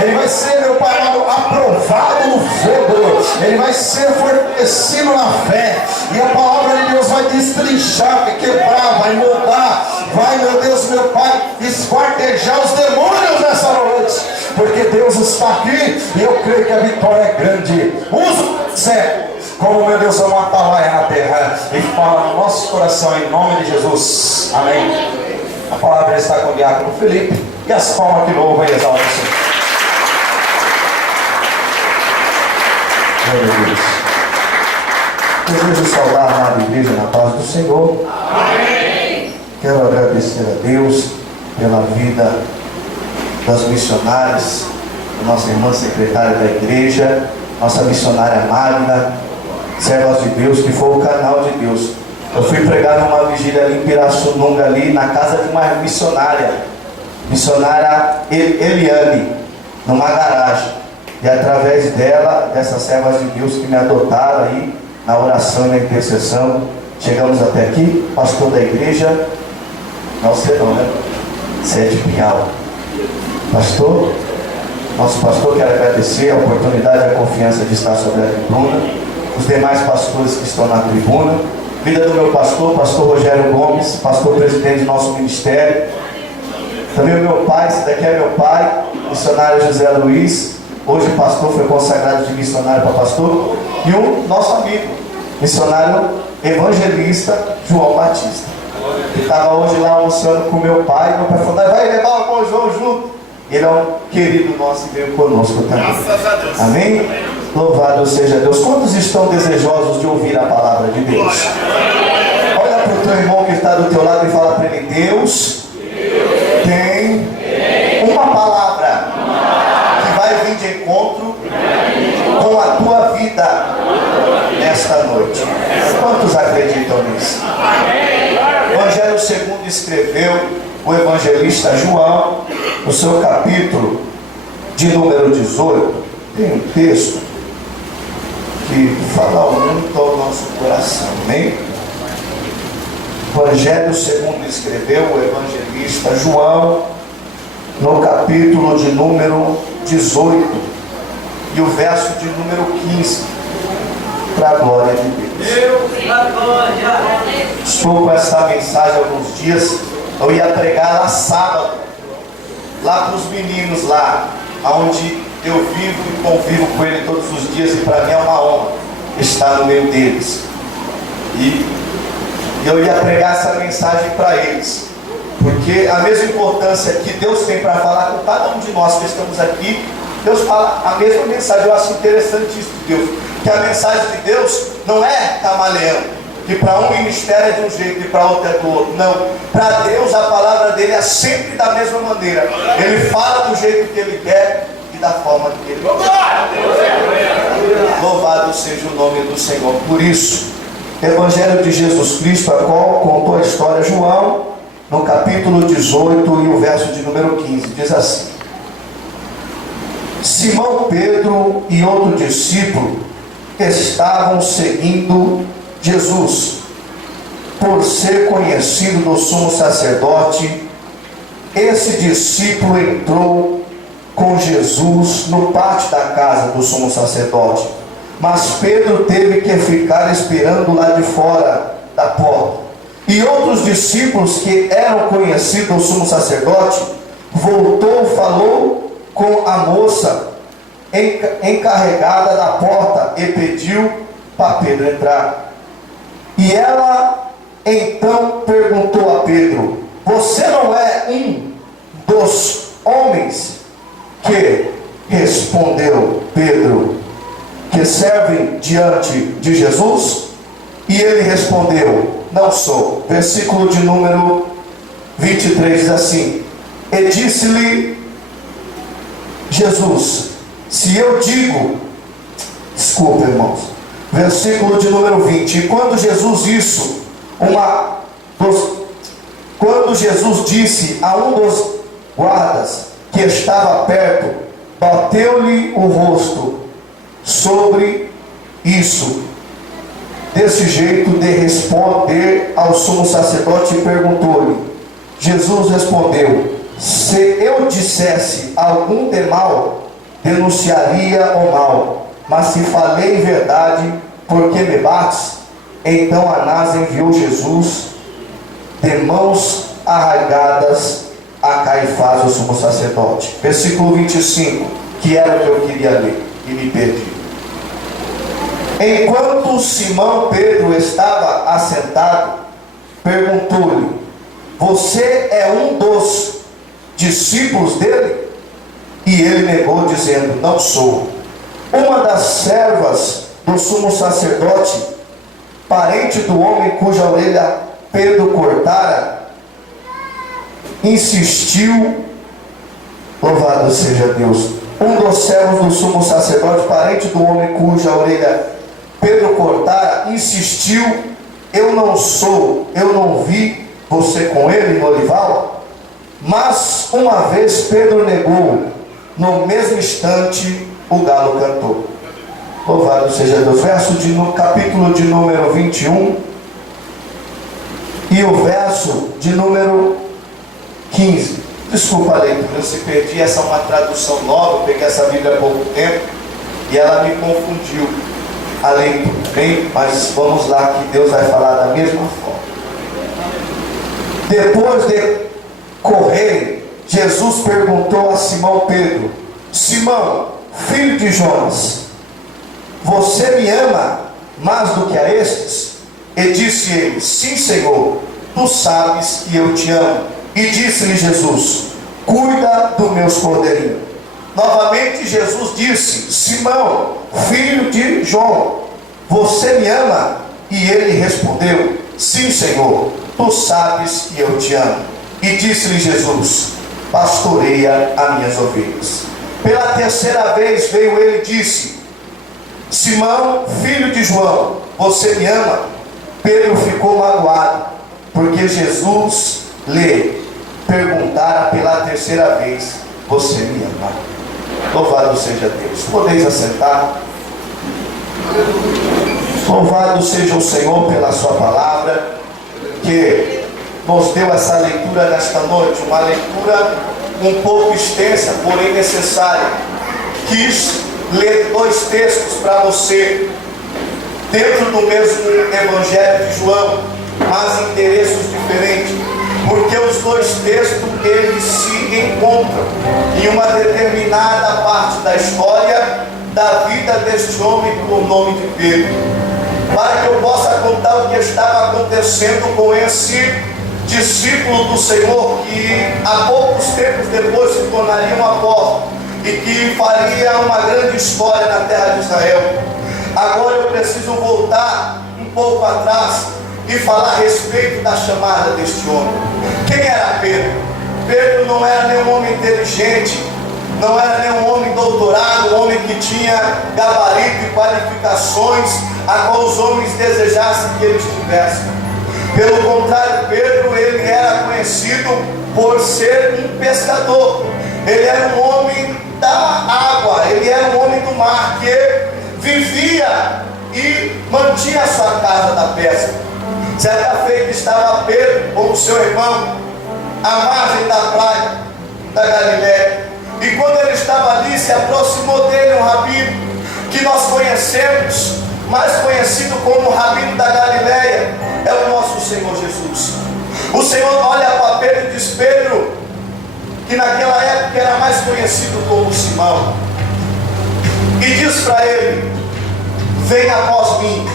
ele vai ser, meu Pai amado, aprovado no fogo, ele vai ser fortalecido na fé, e a palavra de Deus vai destrinchar, vai quebrar, vai moldar, vai, meu Deus, meu Pai, esquartejar os demônios nessa noite, porque Deus está aqui, e eu creio que a vitória é grande. Usa o cego como, meu Deus, é uma atalaia na terra, e fala no nosso coração em nome de Jesus, amém. A palavra está com o diácono Felipe, e as palmas que louvam e exaltam o Senhor. Glória a Deus. Desejo saudar a amada igreja na paz do Senhor. Amém. Quero agradecer a Deus pela vida das missionárias, nossa irmã secretária da igreja, nossa missionária Magna, servas de Deus, que foi o canal de Deus. Eu fui pregar numa vigília ali em Pirassununga, ali na casa de uma missionária Eliane, numa garagem. E através dela, dessas servas de Deus que me adotaram aí, na oração e na intercessão, chegamos até aqui. Pastor da igreja, não sei não, né? Você é de Pinhal. Pastor, nosso pastor, quero agradecer a oportunidade e a confiança de estar sobre a tribuna. Os demais pastores que estão na tribuna. Vida do meu pastor, pastor Rogério Gomes, pastor presidente do nosso ministério. Também o meu pai, esse daqui é meu pai, missionário José Luiz. Hoje o pastor foi consagrado de missionário para pastor. E o nosso amigo, missionário evangelista João Batista, que estava hoje lá almoçando com meu pai. Meu pai falou: vai levar o irmão João junto. Ele é um querido nosso e veio conosco também. Graças a Deus. Amém? Louvado seja Deus. Quantos estão desejosos de ouvir a palavra de Deus? Olha para o teu irmão que está do teu lado e fala para ele: Deus tem uma palavra que vai vir de encontro com a tua vida nesta noite. Quantos acreditam nisso? Evangelho segundo escreveu o evangelista João, no seu capítulo de número 18, tem um texto que fala muito ao nosso coração, amém? Evangelho segundo escreveu o evangelista João, no capítulo de número 18, e o verso de número 15, para a glória de Deus. Estou com essa mensagem há alguns dias. Eu ia pregar lá sábado, lá para os meninos lá, onde eu vivo e convivo com ele todos os dias, e para mim é uma honra estar no meio deles. E eu ia pregar essa mensagem para eles, porque a mesma importância que Deus tem para falar com cada um de nós que estamos aqui, Deus fala a mesma mensagem. Eu acho interessante isso de Deus, que a mensagem de Deus não é camaleão, que para um ministério é de um jeito e para outro é do outro. Não, para Deus a palavra dele é sempre da mesma maneira. Ele fala do jeito que ele quer e da forma que ele quer. Louvado seja o nome do Senhor. Por isso, Evangelho de Jesus Cristo, a qual contou a história João, no capítulo 18 e o verso de número 15, diz assim: Simão Pedro e outro discípulo estavam seguindo Jesus. Por ser conhecido do sumo sacerdote, esse discípulo entrou com Jesus no pátio da casa do sumo sacerdote, mas Pedro teve que ficar esperando lá de fora da porta. E outros discípulos que eram conhecidos do sumo sacerdote, voltou, falou com a moça encarregada da porta e pediu para Pedro entrar. E ela então perguntou a Pedro: você não é um dos homens que, respondeu Pedro, que servem diante de Jesus? E ele respondeu: não sou. Versículo de número 23 diz assim: e disse-lhe Jesus: se eu digo, desculpa, irmãos, versículo de número 20, e quando Jesus disse a um dos guardas que estava perto, bateu-lhe o rosto sobre isso, desse jeito de responder ao sumo sacerdote, e perguntou-lhe. Jesus respondeu: se eu dissesse algum de mal, denunciaria o mal. Mas se falei verdade, por que me bates? Então Anás enviou Jesus de mãos arraigadas a Caifás, o sumo sacerdote. Versículo 25, que era o que eu queria ler e me perdi. Enquanto Simão Pedro estava assentado, perguntou-lhe: você é um dos discípulos dele? E ele negou, dizendo: não sou. Uma das servas do sumo sacerdote, parente do homem cuja orelha Pedro cortara, insistiu, louvado seja Deus. Um dos servos do sumo sacerdote, parente do homem cuja orelha Pedro cortara, insistiu: eu não sou, eu não vi você com ele no olival. Mas uma vez Pedro negou, no mesmo instante o galo cantou. Louvado seja Deus. Capítulo de número 21 e o verso de número 15. Desculpa a leitura, eu se perdi. Essa é uma tradução nova, eu peguei essa Bíblia há pouco tempo e ela me confundiu a leitura. Bem, mas vamos lá, que Deus vai falar da mesma forma. Depois de correr, Jesus perguntou a Simão Pedro: Simão, filho de Jonas, você me ama mais do que a estes? E disse ele: sim, Senhor, tu sabes que eu te amo. E disse-lhe Jesus: cuida dos meus cordeirinhos. Novamente Jesus disse: Simão, filho de João, você me ama? E ele respondeu: sim, Senhor, tu sabes que eu te amo. E disse-lhe Jesus: pastoreia as minhas ovelhas. Pela terceira vez veio ele e disse: Simão, filho de João, você me ama? Pedro ficou magoado, porque Jesus lhe perguntara pela terceira vez: você me ama? Louvado seja Deus. Podeis assentar. Louvado seja o Senhor pela sua palavra, que nos deu essa leitura nesta noite. Uma leitura um pouco extensa, porém necessária. Quis ler dois textos para você, dentro do mesmo Evangelho de João, mas em endereços diferentes, porque os dois textos eles se encontram em uma determinada parte da história da vida deste homem por nome de Pedro, para que eu possa contar o que estava acontecendo com esse discípulo do Senhor, que há poucos tempos depois se tornaria um apóstolo e que faria uma grande história na terra de Israel. Agora eu preciso voltar um pouco atrás e falar a respeito da chamada deste homem. Quem era Pedro? Pedro não era nenhum homem inteligente, não era nenhum homem doutorado, um homem que tinha gabarito e qualificações a qual os homens desejassem que eles tivessem. Pelo contrário, Pedro ele era conhecido por ser um pescador. Ele era um homem da água, ele era um homem do mar, que vivia e mantinha a sua casa da pesca. Certa feita estava Pedro com o seu irmão à margem da praia da Galiléia, e quando ele estava ali, se aproximou dele um rabino que nós conhecemos, mais conhecido como Rabino da Galiléia, é o nosso Senhor Jesus. O Senhor olha para Pedro e diz: Pedro, que naquela época era mais conhecido como Simão, e diz para ele: venha após mim,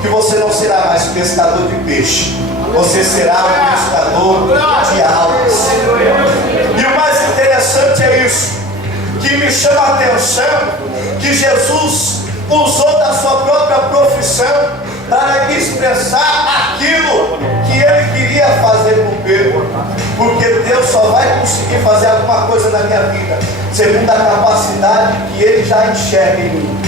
que você não será mais pescador de peixe, você será um pescador de almas. E o mais interessante é isso, que me chama a atenção, que Jesus usou da sua própria profissão para expressar aquilo que ele queria fazer com Pedro, porque Deus só vai conseguir fazer alguma coisa na minha vida segundo a capacidade que ele já enxerga em mim.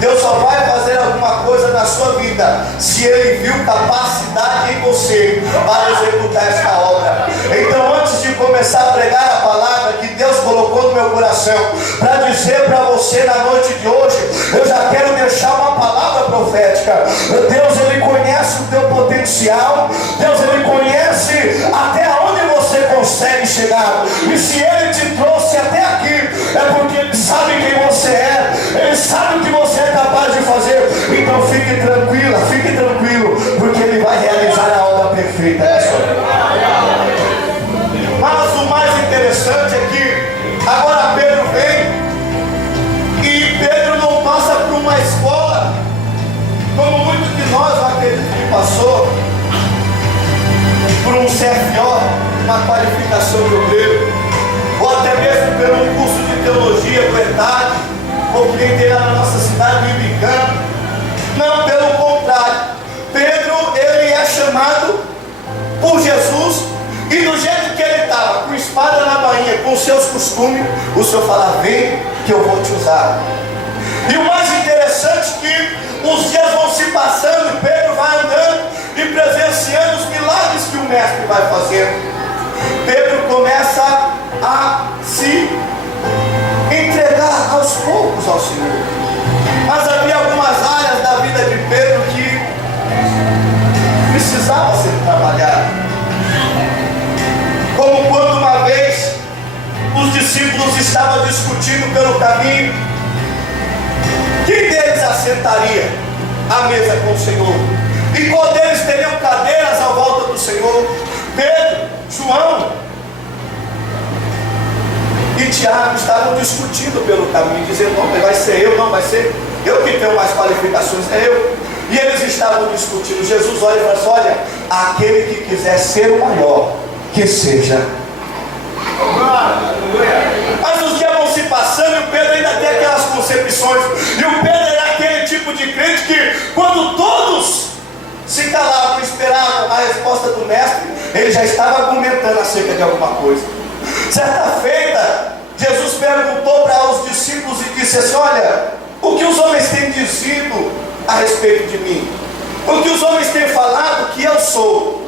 Deus só vai fazer alguma coisa na sua vida se ele viu capacidade em você para executar esta obra. Então, antes de começar a pregar a palavra que Deus colocou no meu coração para dizer para você na noite de hoje, eu já quero deixar uma palavra profética. Deus ele conhece o teu potencial, Deus ele conhece até onde você consegue chegar, e se ele te trouxe até aqui é porque Ele sabe quem você é, Ele sabe o que você é capaz de fazer. Então fique tranquila, fique tranquilo, porque Ele vai realizar a obra perfeita. Mas o mais interessante é que agora Pedro vem, e Pedro não passa por uma escola como muitos de nós, acredito que passou por um CFO, uma qualificação de obreiro, ou até mesmo por um curso de teologia do ETAD, ou que nem tem lá na nossa cidade, Biblicana. Não, pelo contrário, Pedro, ele é chamado por Jesus, e do jeito que ele estava, com espada na bainha, com seus costumes, o Senhor fala: vem que eu vou te usar. E o mais interessante é que os dias vão se passando, e Pedro vai andando e presenciando os milagres que o mestre vai fazendo. Pedro começa a se entregar aos poucos ao Senhor. Mas havia algumas áreas da vida de Pedro que precisavam ser trabalhadas. Como quando uma vez os discípulos estavam discutindo pelo caminho quem deles assentaria à mesa com o Senhor, e qual deles teriam cadeiras à volta do Senhor. Pedro, João e Tiago estavam discutindo pelo caminho, dizendo: não, vai ser eu, não, vai ser eu que tenho mais qualificações, é eu. E eles estavam discutindo. Jesus olha e fala assim: olha, aquele que quiser ser o maior, que seja. Mas os dias vão se passando, e o Pedro ainda tem aquelas concepções. E o Pedro era aquele tipo de crente que, quando todos se calavam e esperavam a resposta do mestre, ele já estava argumentando acerca de alguma coisa. Certa feita, Jesus perguntou para os discípulos e disse assim: olha, o que os homens têm dizido a respeito de mim? O que os homens têm falado que eu sou?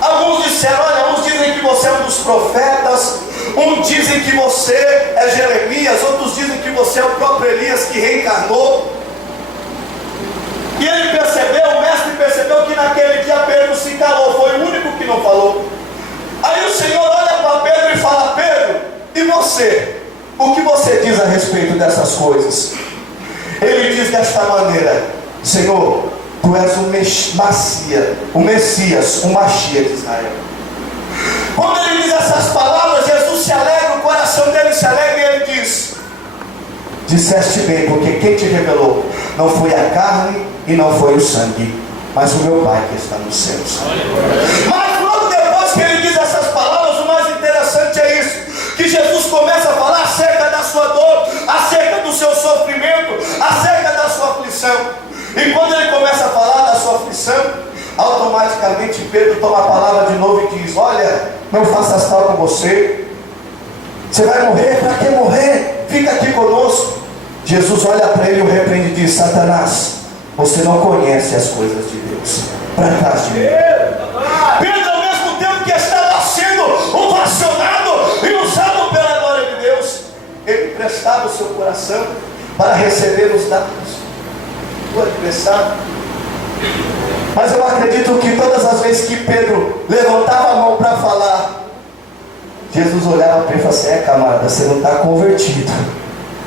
Alguns disseram: olha, uns dizem que você é um dos profetas, uns dizem que você é Jeremias, outros dizem que você é o próprio Elias que reencarnou. E ele percebeu, o mestre percebeu que naquele dia Pedro se calou, foi o único que não falou. Aí o Senhor olha para Pedro e fala: Pedro, e você? O que você diz a respeito dessas coisas? Ele diz desta maneira: Senhor, Tu és o Messias, o Mashiach de Israel. Quando ele diz essas palavras, Jesus se alegra, o coração dele se alegra, e ele diz: disseste bem, porque quem te revelou não foi a carne e não foi o sangue, mas o meu Pai que está nos céus. Mas logo depois que ele diz essas palavras, o mais interessante é isso, que Jesus começa a falar acerca da sua dor, acerca do seu sofrimento, acerca da sua aflição. E quando ele começa a falar da sua aflição, automaticamente Pedro toma a palavra de novo e diz: olha, não faças tal com você, você vai morrer, para que morrer? Fica aqui conosco. Jesus olha para ele e o repreende e diz: Satanás, você não conhece as coisas de Deus, para trás de mim. Pedro, ao mesmo tempo que estava sendo ovacionado e usado pela glória de Deus, ele prestava o seu coração para receber os dados do adversário. Mas eu acredito que todas as vezes que Pedro levantava a mão para falar, Jesus olhava para ele e falava assim: camarada, você não está convertido.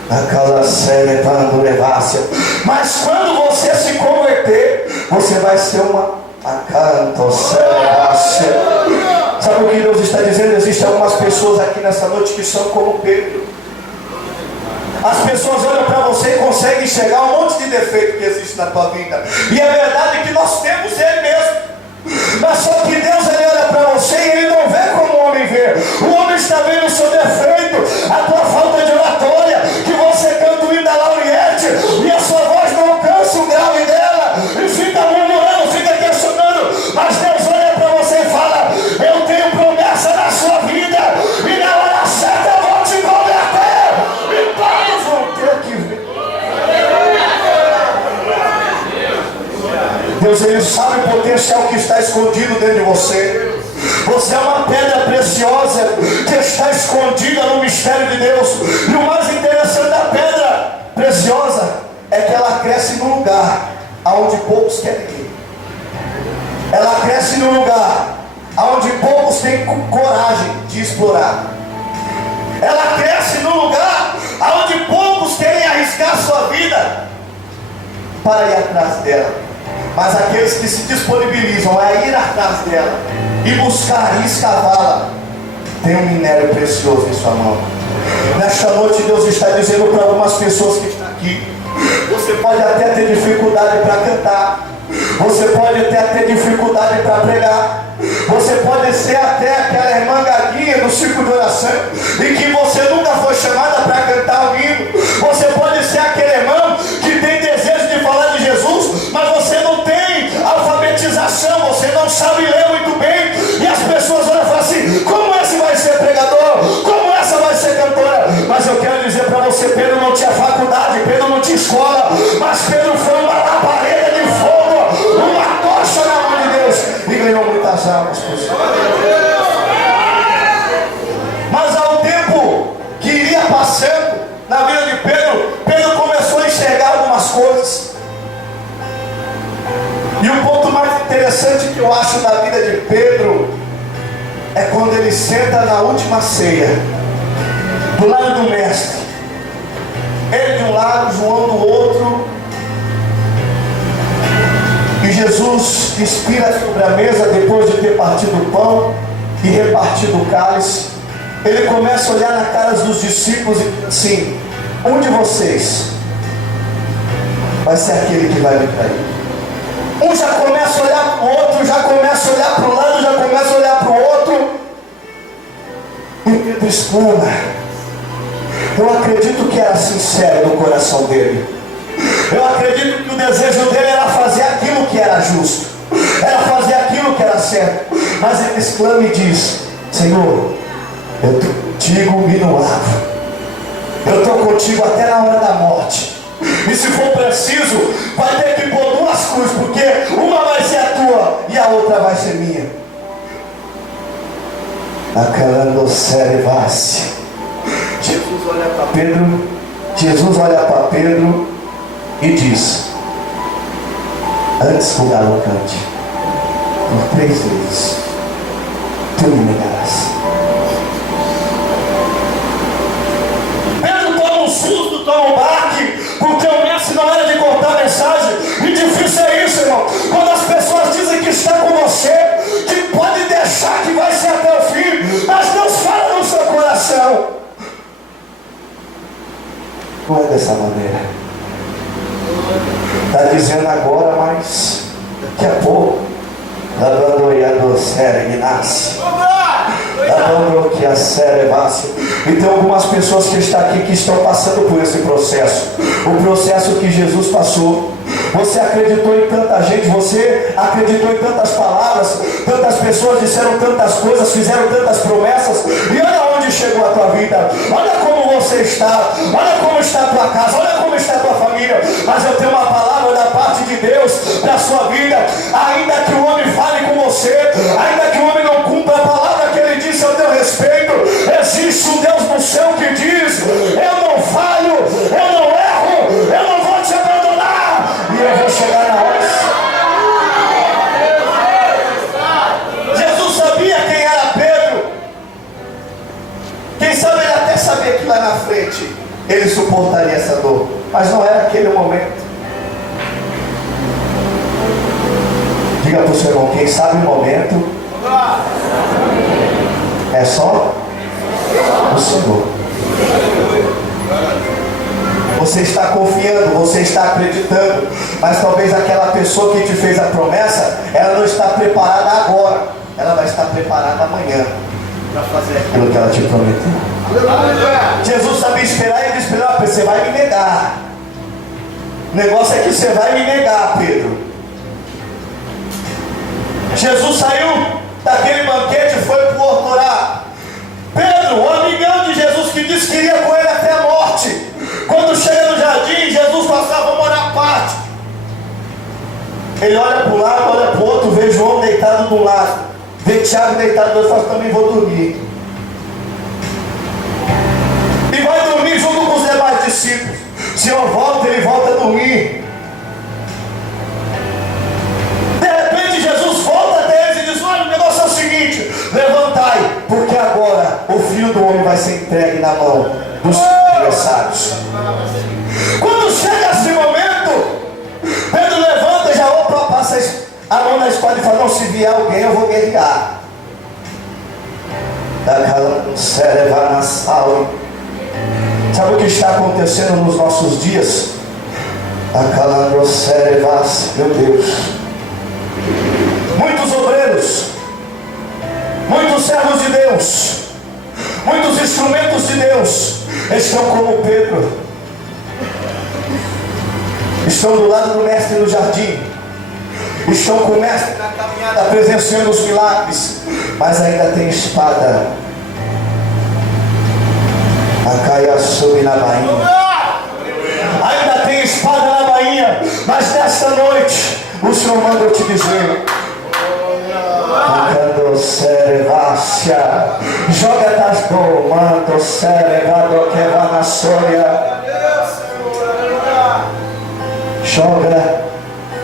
Aquela série quando levácia. Mas quando você se converter, você vai ser uma acantocerácia. Sabe o que Deus está dizendo? Existem algumas pessoas aqui nessa noite que são como Pedro. As pessoas olham para você e conseguem enxergar um monte de defeito que existe na tua vida. E é verdade que nós temos ele mesmo. Mas só que Deus, ele olha para você e ele não vê como o homem vê. O homem está vendo o seu defeito, a tua falta de oratória, que você canta o hino da Lauriette e a sua voz não alcança o grave dela, e fica murmurando, fica questionando. Mas Deus olha para você e fala: eu tenho promessa na sua vida, e na hora certa eu vou te converter, e todos vão ter que ver. Deus, ele sabe o potencial que está escondido dentro de você. Você é uma pedra preciosa que está escondida no mistério de Deus. E o mais interessante da pedra preciosa é que ela cresce num lugar onde poucos querem ir. Ela cresce num lugar onde poucos têm coragem de explorar. Ela cresce num lugar onde poucos querem arriscar sua vida para ir atrás dela. Mas aqueles que se disponibilizam a ir atrás dela e buscar e escavá-la, tem um minério precioso em sua mão. Nesta noite Deus está dizendo para algumas pessoas que estão aqui: você pode até ter dificuldade para cantar, você pode até ter dificuldade para pregar, você pode ser até aquela irmã gaguinha do círculo de oração em que você nunca foi chamada para cantar o hino. Você pode ser aquele irmão que tem desejo de falar de Jesus, mas você não tem alfabetização, você não sabe ler muito bem, e as pessoas olham e falam assim: como esse vai ser pregador? Como essa vai ser cantora? Mas eu quero dizer para você, Pedro não tinha faculdade, Pedro não tinha escola, mas Pedro foi uma labareda de fogo, uma tocha na mão de Deus, e ganhou muitas almas por isso. Mas ao tempo que iria passando na vida de Pedro, Pedro começou a enxergar algumas coisas. E o ponto mais interessante que eu acho da vida de Pedro é quando ele senta na última ceia, do lado do mestre. Ele de um lado, João do outro. E Jesus inspira sobre a mesa, depois de ter partido o pão e repartido o cálice. Ele começa a olhar na cara dos discípulos e diz assim: um de vocês vai ser aquele que vai me trair. Um já começa a olhar para o outro, já começa a olhar para o lado, já começa a olhar para o outro. E Pedro exclama. Eu acredito que era sincero no coração dele. Eu acredito que o desejo dele era fazer aquilo que era justo, era fazer aquilo que era certo. Mas ele exclama e diz: Senhor, eu estou contigo e no lado. Eu estou contigo até na hora da morte. E se for preciso, vai ter que pôr duas cruzes, porque uma vai ser a tua e a outra vai ser minha. Jesus olha para Pedro. Jesus olha para Pedro e diz: antes que o galo cante, por 3 vezes tu me negarás. Pedro toma um susto, toma um baque, porque o mestre não era de contar mensagem. E difícil é isso, irmão, quando as pessoas dizem que está com você, que pode deixar que vai ser até o fim, mas Deus fala no seu coração. Não é dessa maneira. Está dizendo agora, mas daqui a pouco, e tem algumas pessoas que estão aqui que estão passando por esse processo, o processo que Jesus passou. Você acreditou em tanta gente, você acreditou em tantas palavras, tantas pessoas disseram tantas coisas, fizeram tantas promessas, e olha onde chegou a tua vida, olha como você está, olha como está a tua casa, olha como está a tua família. Mas eu tenho uma palavra da parte de Deus para a sua vida. Ainda que o homem fale com você, ainda que o homem não cumpra a palavra que ele disse ao teu respeito, existe um Deus no céu que diz: eu não falho, eu não erro, eu não vou te abandonar, e eu vou chegar na hora. Jesus sabia quem era Pedro. Quem sabe ele até sabia que lá na frente ele suportaria essa dor, mas não era aquele momento. Diga para o seu irmão: quem sabe o momento é só o Senhor. Você está confiando, você está acreditando, mas talvez aquela pessoa que te fez a promessa, ela não está preparada agora, ela vai estar preparada amanhã para fazer aquilo que ela te prometeu. Jesus sabia esperar e ele disse: você vai me negar. O negócio é que você vai me negar, Pedro. Jesus saiu daquele banquete e foi para o horto orar. Pedro, o amigão de Jesus que disse que iria com ele até a morte, quando chega no jardim, Jesus passava: vamos orar à parte. Ele olha para um lado, olha para o outro, vê João deitado de um lado, vê Tiago deitado do outro, fala: também vou dormir. E vai dormir junto com os demais discípulos. O Senhor volta, ele volta a dormir. De repente Jesus volta até eles e diz: olha, o negócio é o seguinte, levantai, porque agora o Filho do Homem vai ser entregue na mão dos adversários. Quando chega esse momento, Pedro levanta e já passa a mão na espada e fala: não, se vier alguém eu vou guerrear. Sabe o que está acontecendo nos nossos dias? Meu Deus, muitos obreiros, muitos servos de Deus, muitos instrumentos de Deus estão como Pedro, estão do lado do mestre no jardim, estão com o mestre na caminhada, presenciando os milagres, mas ainda tem espada. A caia sob na bainha. Ainda tem espada na bainha, mas nesta noite o Senhor manda eu te dizer: joga das comando, cérebro que vai na sória. Joga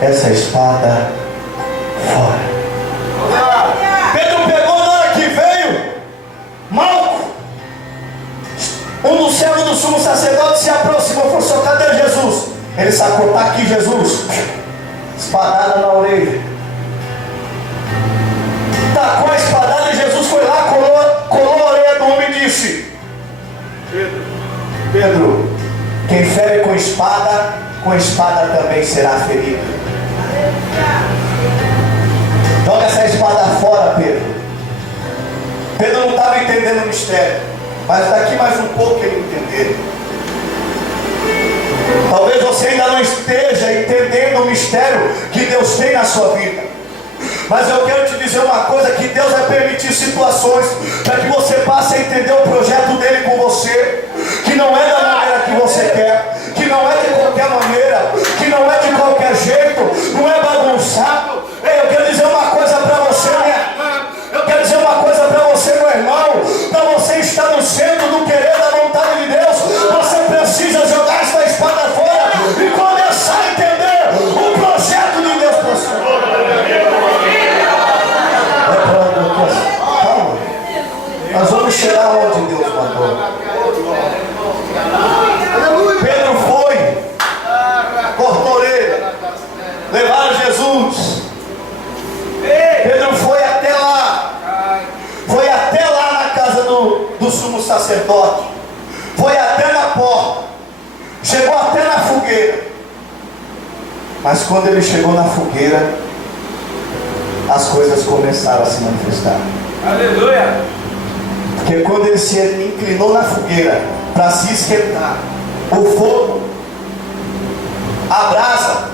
essa espada fora. Pedro pegou na hora que veio. Malco, um dos servos do sumo sacerdote, se aproximou e falou: senhor, cadê Jesus? Ele sacou: tá aqui Jesus. Espadada na orelha. Tacou a espadada e Jesus foi lá, colou a orelha do homem e disse: Pedro, quem fere com espada também será ferido. Joga essa espada fora, Pedro. Pedro não estava entendendo o mistério, mas daqui mais um pouco ele entender. Talvez você ainda não esteja entendendo o mistério que Deus tem na sua vida, mas eu quero te dizer uma coisa: que Deus vai permitir situações para que você passe a entender o projeto dele com você, que não é da maneira que você quer, que não é de qualquer maneira, que não é de qualquer jeito, não é bagunçado. Ei, eu quero dizer uma coisa para você, minha irmã, eu quero dizer uma coisa para você, meu irmão: para você estar no centro do querer da vontade de Deus, você precisa jogar essa espada fora e começar a entender o projeto de Deus para você. Calma, nós vamos chegar onde Deus mandou. Pedro foi, cortou a orelha, levaram Jesus. Pedro foi até lá na casa do sumo sacerdote, foi até na porta, chegou até na fogueira. Mas quando ele chegou na fogueira, as coisas começaram a se manifestar. Aleluia! Porque quando ele se inclinou na fogueira para se esquentar, o fogo, a brasa,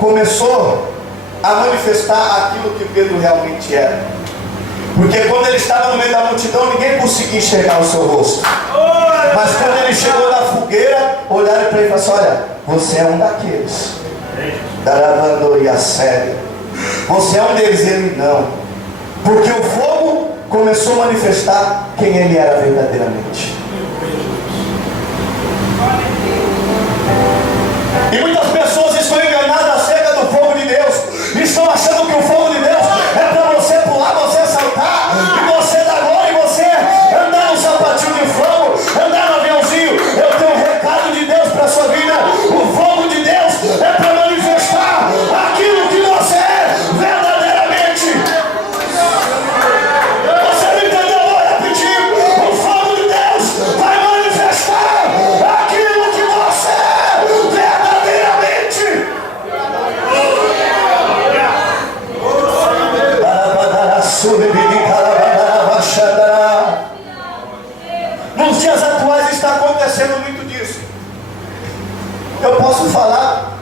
começou a manifestar aquilo que Pedro realmente era. Porque quando ele estava no meio da multidão, ninguém conseguia enxergar o seu rosto. Mas quando ele chegou na fogueira, olharam para ele e falaram assim: olha, você é um daqueles. Daravando e a sério. Você é um deles. Ele não. Porque o fogo começou a manifestar quem ele era verdadeiramente. E muitas pessoas estão enganadas acerca do fogo de Deus. Estão achando que o fogo de Deus é para você pular, você saltar, e você dar glória, e você andar no sapatinho de fogo, andar no aviãozinho. Eu tenho um recado de Deus para a sua vida: o fogo de Deus é para manifestar aquilo que você é verdadeiramente. Você não entendeu? Vou repetir: o fogo de Deus vai manifestar aquilo que você é verdadeiramente. Nos dias atuais está acontecendo muito disso. Eu posso falar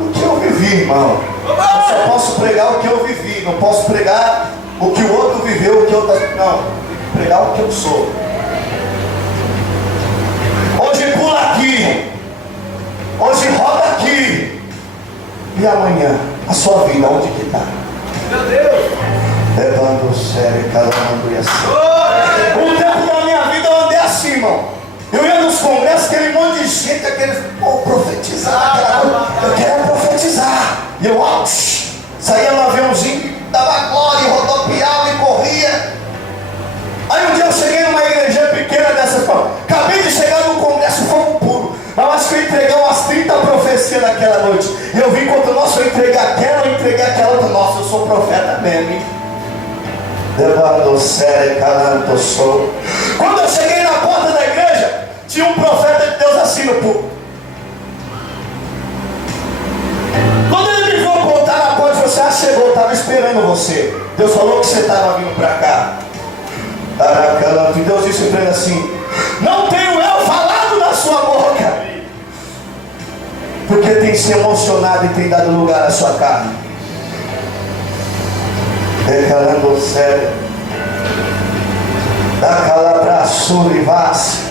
o que eu vivi, irmão. Eu só posso pregar o que eu vivi. Não posso pregar o que o outro viveu, o que eu... Não, tenho que pregar o que eu sou. Hoje pula aqui, hoje roda aqui, e amanhã a sua vida onde que está? Meu Deus! Levando o sério, calando e assim. Um tempo da minha vida eu andei assim, irmão. Eu ia nos congressos, aquele monte de gente, aquele, profetizar, aquela coisa. Eu quero profetizar. E eu, saía no aviãozinho, dava glória, rodopiava e corria. fala, acabei de chegar no congresso, fogo puro. Mas acho que eu entreguei umas 30 profecias naquela noite. E eu vi quando, nossa, eu entreguei aquela outra. Nossa, eu sou profeta mesmo, hein? Quando eu cheguei na porta da igreja, tinha um profeta de Deus assim no púlpito. Quando ele me viu apontar na porta, ele falou assim, chegou, eu estava esperando você. Deus falou que você estava vindo para cá. E Deus disse para ele assim, não tenho eu falado na sua boca, porque tem se emocionado e tem dado lugar à sua carne. Declarando o céu da calabraçura e vaz.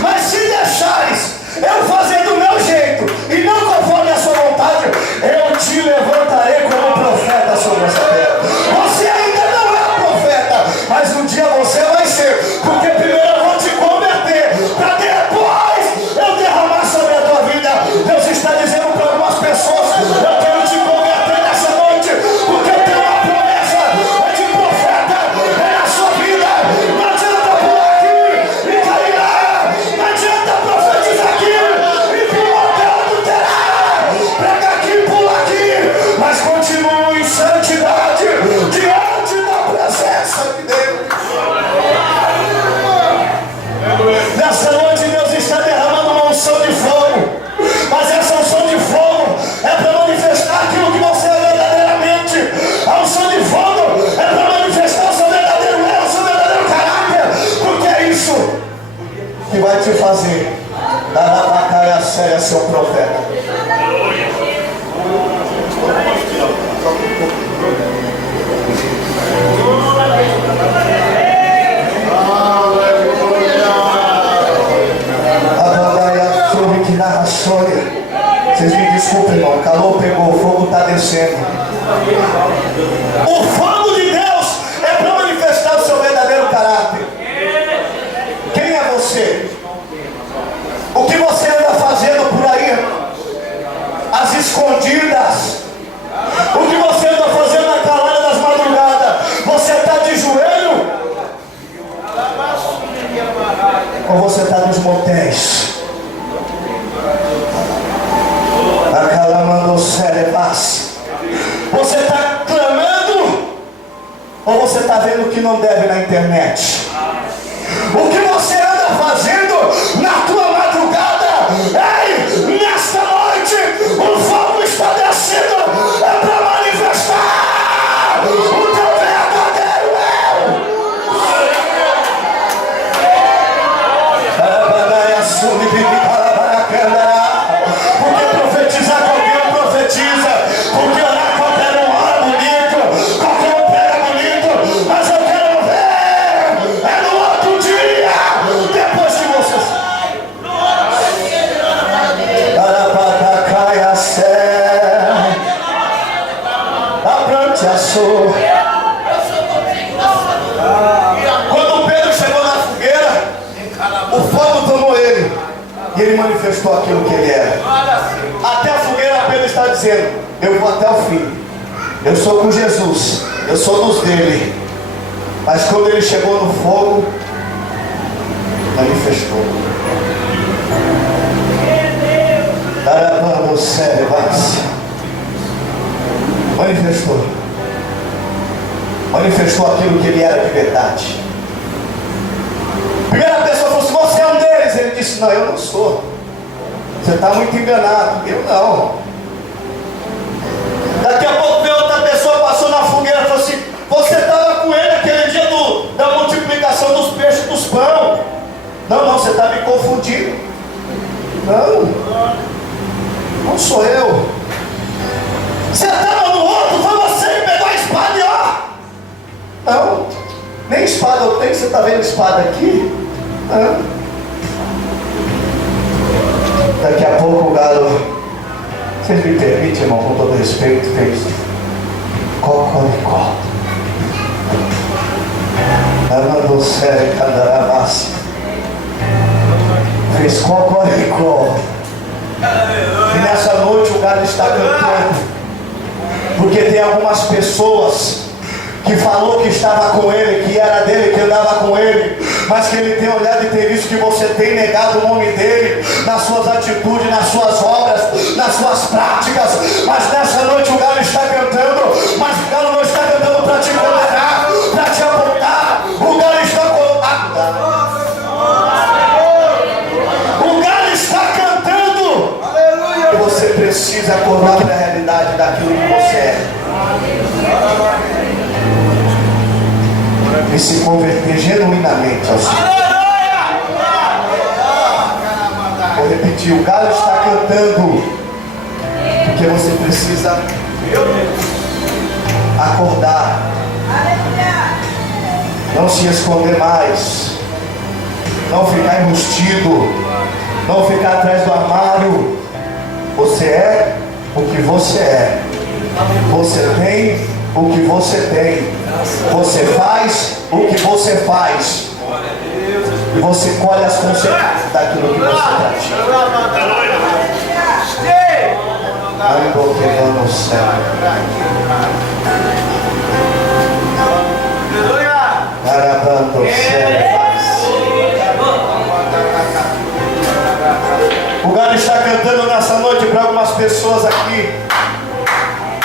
Mas se deixares eu fazer do meu jeito e não conforme a sua vontade, eu te levantarei como profeta sobre essa terra. Você ainda não é profeta, mas um dia você vai ser, porque primeiro eu vou te converter, para depois eu derramar sobre a tua vida. Deus está dizendo para algumas pessoas, eu quero te converter nessa noite, porque eu tenho uma promessa de profeta na sua vida. Não adianta pular aqui e cair lá, não adianta profetizar aqui e pular tanto terá, prega aqui e pula aqui, mas continue em santidade diante da presença de Deus. Nessa noite Deus está derramando uma unção de fogo, mas essa unção de fogo é para manifestar aquilo que você é verdadeiramente. A unção de fogo é para manifestar o seu verdadeiro eu, o seu verdadeiro caráter, porque é isso que vai te fazer dar a batalha séria, seu profeta. Vocês me desculpem, irmão, o calor pegou, o fogo está descendo. O fogo de Deus é para manifestar o seu verdadeiro caráter. Quem é você? O que você anda fazendo por aí? As escondidas. O que você anda fazendo na calada das madrugadas? Você está de joelho? Ou você está nos motéis? Você está clamando? Ou você está vendo o que não deve na internet? O que você anda fazendo na tua madrugada? Ei, nesta noite o fogo está descendo, é para manifestar o teu verdadeiro eu. Porque profetizar qualquer um profetiza, porque orar qualquer um ora bonito, qualquer um prega bonito, mas eu quero ver é no outro dia, depois que você sai. Abrante a sua. Quando Pedro chegou na fogueira, o fogo tomou ele e ele manifestou aquilo que ele era. Até a fogueira Pedro está dizendo, eu vou até o fim, eu sou com Jesus, eu sou dos dele. Mas quando ele chegou no fogo, manifestou. Darabando o cérebro, manifestou aquilo que ele era de verdade. Primeira pessoa falou assim, você é um deles. Ele disse, não, eu não sou. Você está muito enganado. Eu não. Daqui a pouco veio outra pessoa, passou na fogueira e falou assim, você estava com ele aquele dia da multiplicação dos peixes e dos pão. Não, você está me confundindo. Não sou eu. Você estava no outro, foi você que pegou a espada e ó. Não, nem espada eu tenho, você está vendo espada aqui? Daqui a pouco o galo, vocês me permitem, irmão, com todo respeito, fez cocoricó. Amando o céu, candarabás. Fez cocoricó. E nessa noite o galo está cantando. Porque tem algumas pessoas que falou que estava com ele, que era dele, que andava com ele, mas que ele tem olhado e tem visto que você glorificado o nome dele, nas suas atitudes, nas suas obras, nas suas práticas. Mas nessa noite o galo está cantando, mas o galo não está cantando para te condenar, para te apontar. O galo está colocado. O galo está cantando. Aleluia. Você precisa acordar para a realidade daquilo que você é. E se converter genuinamente ao Senhor. Vou repetir, o galo está cantando, porque você precisa acordar, não se esconder mais, não ficar enrustido, não ficar atrás do armário. Você é o que você é, você tem o que você tem, você faz o que você faz, e você colhe as consequências daquilo que você pratica. Ando queimando o céu. Arabando o céu. O galo está cantando nessa noite para algumas pessoas aqui.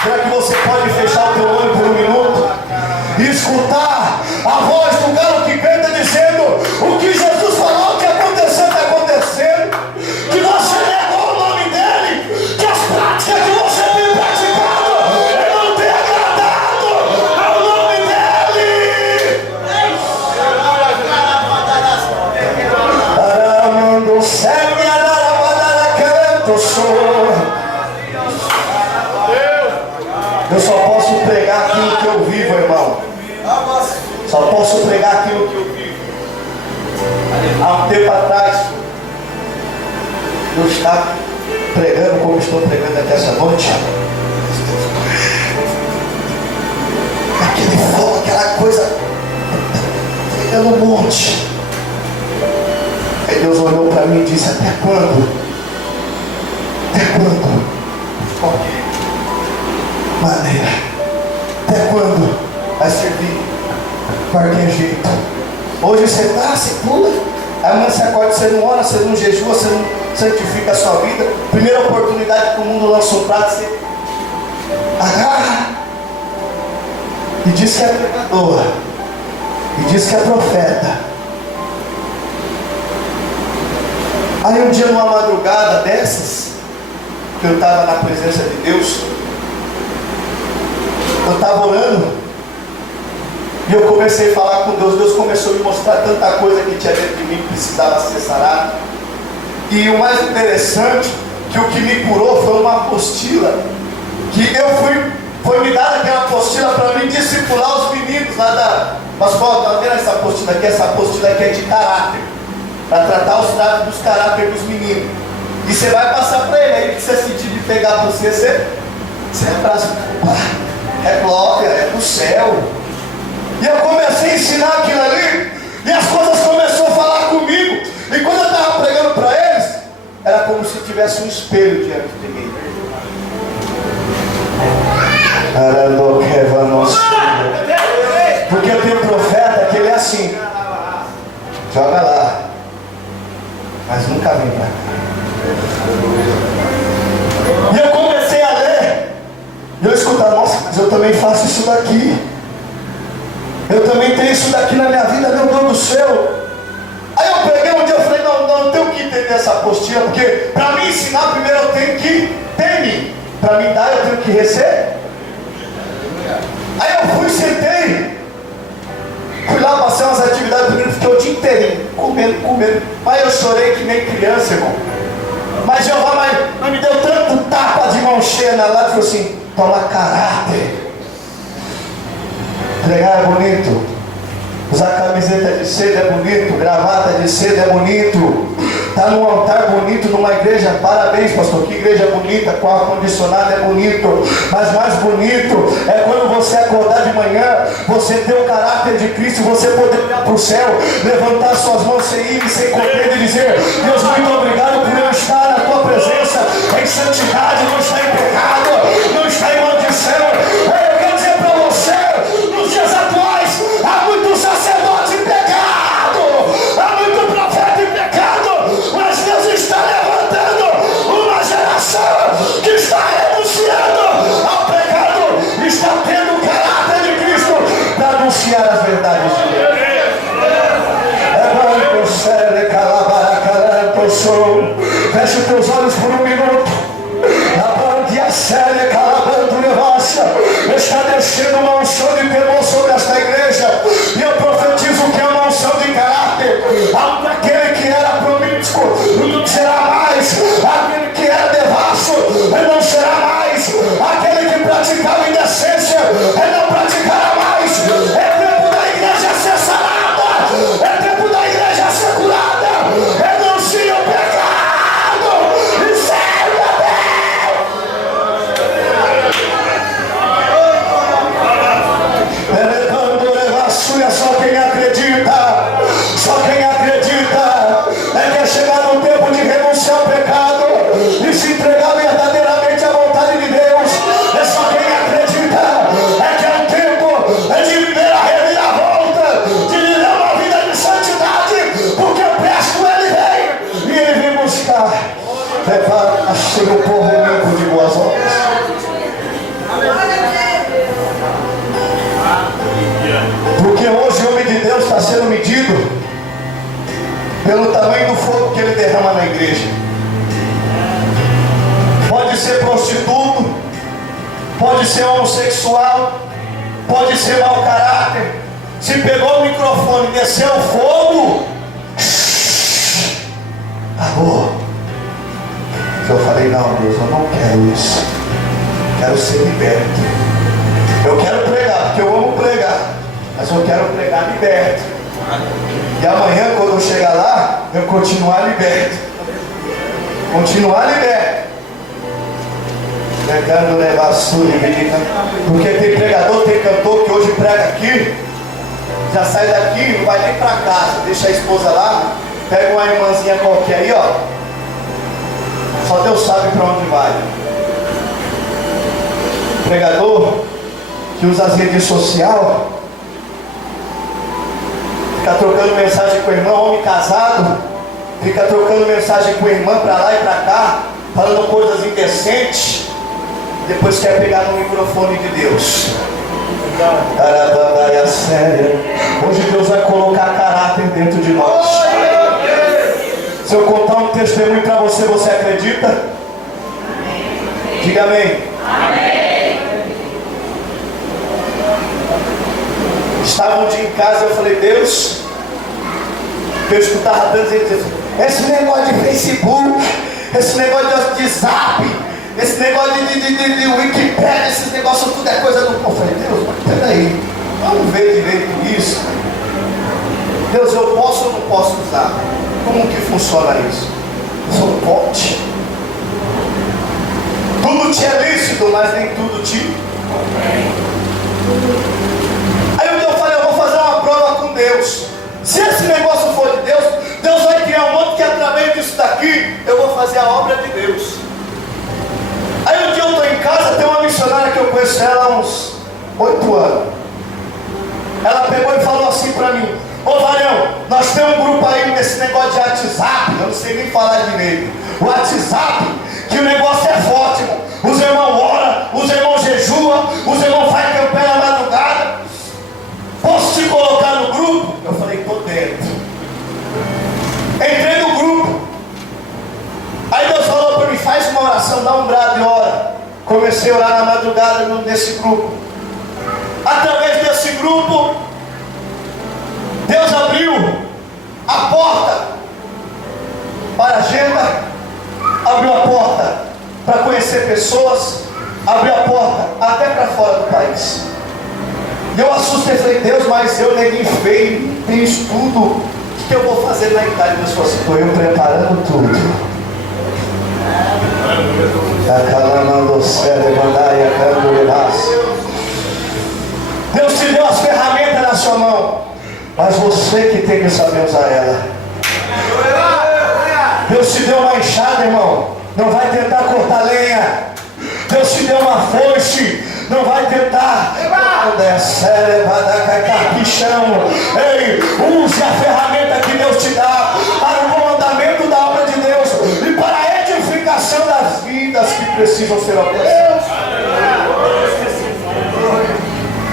Será que você pode fechar o teu olho por um minuto e escutar a voz do galo que canta dizendo: o que Jesus falou que aconteceu, está acontecendo, que você negou o nome dele, que as práticas que você tem praticado não tem agradado ao nome dele. Aramando segue eu só posso pregar aquilo que eu vivo, irmão. Só posso pregar aquilo que eu vivo. Há um tempo atrás, eu estava pregando como estou pregando aqui essa noite. Aquele fogo, aquela coisa pegando um monte. Aí Deus olhou para mim e disse: até quando? Até quando? Qualquer maneira. Até quando vai servir? Qualquer jeito. Hoje você está, você pula. Amanhã você acorda, você não ora, você não jejua, você não santifica a sua vida. Primeira oportunidade que o mundo lança um prato, você agarra e diz que é pregador, e diz que é profeta. Aí um dia, numa madrugada dessas, que eu estava na presença de Deus, eu estava orando e eu comecei a falar com Deus. Deus começou a me mostrar tanta coisa que tinha dentro de mim que precisava ser sarado. E o mais interessante, que o que me curou foi uma apostila, que foi me dada aquela apostila para mim discipular os meninos lá da... Mas pô, tá vendo essa apostila aqui? Essa apostila aqui é de caráter, para tratar os tratos dos caráter dos meninos. E você vai passar para ele, aí que você sentir de pegar você abraça. É glória, é do céu. E eu comecei a ensinar aquilo ali, e as coisas começaram a falar comigo. E quando eu estava pregando para eles, era como se tivesse um espelho diante de mim. Porque eu tenho um profeta que ele é assim: joga lá, mas nunca vem para cá. E eu comecei a ler, e eu escutava: nossa, mas eu também faço isso daqui, eu também tenho isso daqui na minha vida, meu Deus do céu. Aí eu peguei um dia e falei: não, eu tenho que entender essa apostila, porque para me ensinar primeiro eu tenho que ter, para me dar eu tenho que receber. Aí eu fui, sentei, fui lá, passei umas atividades, primeiro fiquei o dia inteirinho, comendo, mas eu chorei que nem criança, irmão. Mas Jeová mas me deu tanto tapa de mão cheia na lata, falou assim: toma caráter. Pregar é bonito, usar camiseta de seda é bonito, gravata de seda é bonito, estar num altar bonito numa igreja, parabéns pastor, que igreja bonita, com ar-condicionado é bonito, mas mais bonito é quando você acordar de manhã, você ter o caráter de Cristo, você poder olhar para o céu, levantar suas mãos sem ir, sem contendo e dizer: Deus, muito obrigado por eu estar na tua presença em santidade, não está em pecado, não está em maldição. Eu quero dizer para você, nos dias atuais há muito sacerdote em pecado, há muito profeta em pecado. mais de Deus. Feche os teus olhos por um minuto. Está descendo uma unção de temor sobre esta igreja. E eu profetizo que é uma unção de caráter. Aquele que era promíscuo não será mais. Aquele que era devasso não será mais. Aquele que praticava indecência não praticará mais. É tempo da igreja ser sarada. É tempo da igreja ser curada. Renuncie o pecado e serve a Deus. Só quem acredita, só quem acredita é que é chegado o tempo de renunciar ao pecado e se entregar verdadeiramente à vontade de Deus. É só quem acredita, é que é o tempo de viver a reviravolta, de viver uma vida de santidade, porque o presto ele vem e ele vem buscar levar a ser o povo limpo de boas obras. Porque hoje o homem de Deus está sendo medido pelo tamanho do fogo que ele derrama na igreja. Pode ser prostituto, pode ser homossexual, pode ser mau caráter. Se pegou o microfone e desceu o fogo, acabou. Eu falei, não Deus, eu não quero isso. Quero ser liberto. Eu quero pregar, porque eu amo pregar, mas eu quero pregar liberto. E amanhã, quando eu chegar lá, eu continuar liberto. Continuar liberto. Pregando levar a sua menina. Porque tem pregador, tem cantor que hoje prega aqui, já sai daqui, não vai nem para casa, deixa a esposa lá, pega uma irmãzinha qualquer aí, ó. Só Deus sabe para onde vai. Pregador que usa as redes sociais, fica trocando mensagem com o irmão, homem casado, fica trocando mensagem com a irmã para lá e para cá, falando coisas indecentes, depois quer pegar no microfone de Deus. Carabanaia séria. Hoje Deus vai colocar caráter dentro de nós. Se eu contar um testemunho para você, você acredita? Diga amém. Amém. Estava um dia em casa e eu falei, Deus, eu escutava Deus dizendo, esse negócio de Facebook, esse negócio de WhatsApp, esse negócio de Wikipedia, esses negócios tudo é coisa do povo. Eu falei, Deus, mas peraí, vamos ver direito isso. Deus, eu posso ou não posso usar? Como que funciona isso? Só pode. Tudo te é lícito, mas nem tudo te. Aí eu falei, eu vou fazer uma prova com Deus. Se esse negócio for de Deus, Deus vai criar um monte que através disso daqui eu vou fazer a obra de Deus. Aí um dia eu estou em casa, tem uma missionária que eu conheço ela há uns 8 anos. Ela pegou e falou assim para mim, ô Varião, nós temos um grupo aí nesse negócio de WhatsApp, eu não sei nem falar direito. O WhatsApp, que o negócio é forte, irmão. Os irmãos oram, os irmãos jejuam, os irmãos fazem campanha na madrugada. Posso te colocar no grupo? Eu falei, tô dentro. Entrei no grupo. Aí Deus falou para mim, faz uma oração, dá um brado e ora. Comecei a orar na madrugada nesse grupo. Através desse grupo, Deus abriu a porta para a agenda, abriu a porta para conhecer pessoas, abriu a porta até para fora do país. E eu assustei, falei, Deus, mas eu neguei feio, tenho estudo, o que eu vou fazer na Itália? Deus falou assim, estou eu preparando tudo. Deus te deu as ferramentas na sua mão, mas você que tem que saber usar ela. Deus te deu uma enxada, irmão, não vai tentar cortar lenha. Deus te deu uma foice, não vai tentar carpichão. Ei, use a ferramenta que Deus te dá para o comandamento da obra de Deus e para a edificação das vidas que precisam ser alcançadas.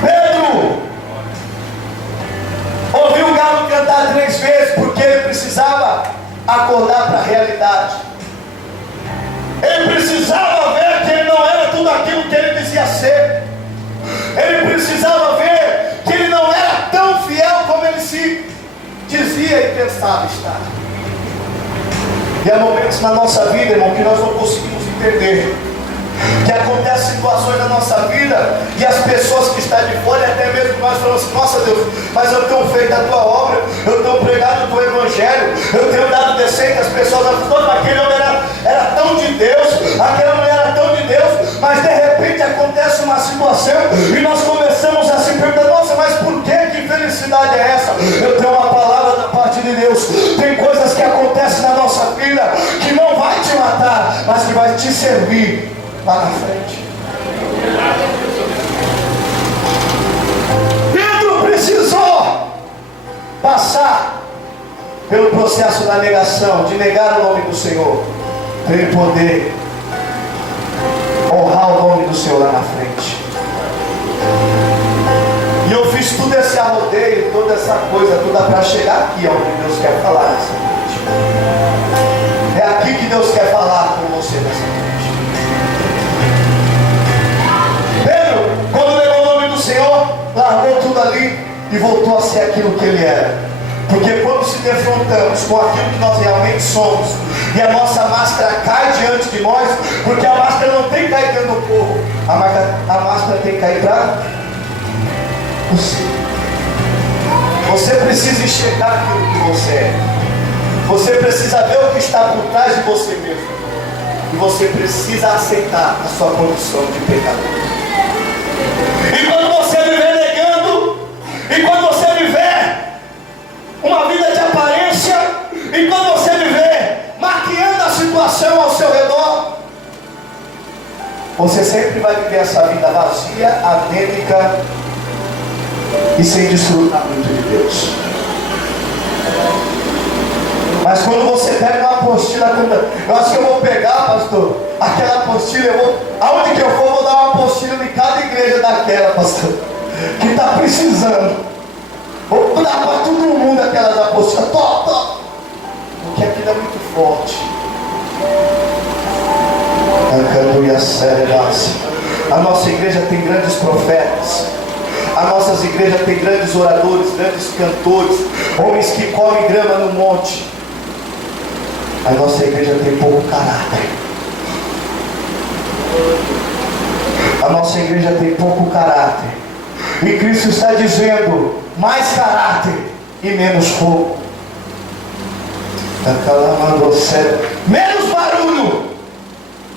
Pedro, 3 vezes, porque ele precisava acordar para a realidade. Ele precisava ver que ele não era tudo aquilo que ele dizia ser. Ele precisava ver que ele não era tão fiel como ele se dizia e pensava estar. E há momentos na nossa vida, irmão, que nós não conseguimos entender, que acontecem situações na nossa vida e as pessoas que estão de fora, e até mesmo nós falamos assim: nossa Deus, mas eu tenho feito a tua obra, eu tenho pregado o teu evangelho, eu tenho dado descendo às pessoas, aquele homem era tão de Deus, aquela mulher era tão de Deus, mas de repente acontece uma situação e nós começamos a se perguntar: nossa, mas por que felicidade é essa? Eu tenho uma palavra da parte de Deus. Tem coisas que acontecem na nossa vida que não vai te matar, mas que vai te servir lá na frente. Pedro precisou passar pelo processo da negação, de negar o nome do Senhor, para ele poder honrar o nome do Senhor lá na frente. E eu fiz tudo esse arrodeio, toda essa coisa toda para chegar aqui onde Deus quer falar nessa noite. É aqui que Deus quer falar com você nessa noite. Pedro, quando negou o nome do Senhor, largou tudo ali e voltou a ser aquilo que ele era. Porque quando se defrontamos com aquilo que nós realmente somos, e a nossa máscara cai diante de nós, porque a máscara não tem que cair dentro do povo, a máscara tem que cair para você. Você precisa enxergar aquilo que você é. Você precisa ver o que está por trás de você mesmo. E você precisa aceitar a sua condição de pecador. E quando você viver negando, e quando você viver uma vida de aparência, e quando você viver maquiando a situação ao seu redor, você sempre vai viver essa vida vazia, anêmica e sem desfrutar muito de Deus. Mas quando você pega uma apostila, eu acho que eu vou pegar, pastor, aquela apostila, aonde que eu for, vou dar uma apostila de cada igreja daquela, pastor, que está precisando. Vou dar para todo mundo aquelas apostilas, porque aquilo é muito forte. A nossa igreja tem grandes profetas. As nossas igrejas têm grandes oradores, grandes cantores, homens que comem grama no monte. A nossa igreja tem pouco caráter. A nossa igreja tem pouco caráter. E Cristo está dizendo: mais caráter e menos fogo. Menos barulho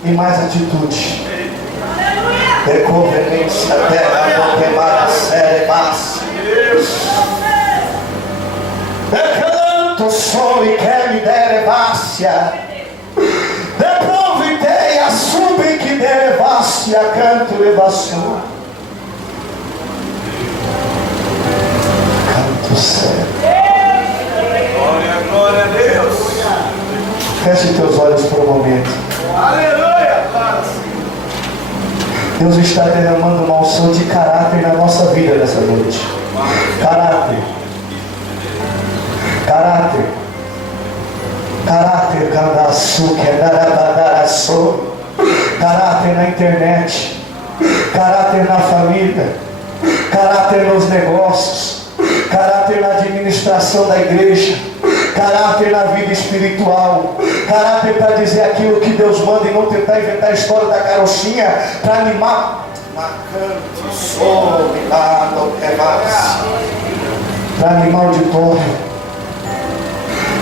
e mais atitude. É conveniência terra do queimar a série massa. Canto sou e quer me derevassia. Deprovitei a sube que derevassia. Canto levação. Canto sério. Glória a Deus. Feche teus olhos por um momento. Aleluia. Deus está derramando uma unção de caráter na nossa vida nessa noite. Caráter. Caráter. Caráter, caráter na internet. Caráter na família. Caráter nos negócios. Caráter na administração da igreja. Caráter na vida espiritual. Caráter para dizer aquilo que Deus manda e não tentar inventar a história da carochinha para animar. Para animar o auditório.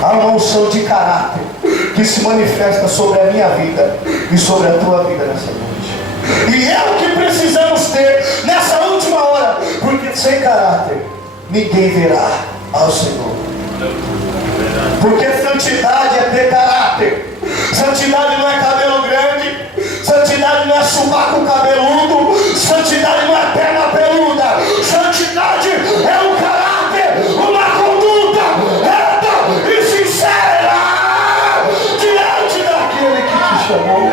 Há uma unção de caráter que se manifesta sobre a minha vida e sobre a tua vida nessa noite. E é o que precisamos ter nessa última hora, porque sem caráter ninguém verá ao Senhor. Porque santidade é ter caráter. Santidade não é cabelo grande. Santidade não é subaco cabeludo. Santidade não é perna peluda. Santidade é um caráter, uma conduta reta e sincera diante daquele que te chamou.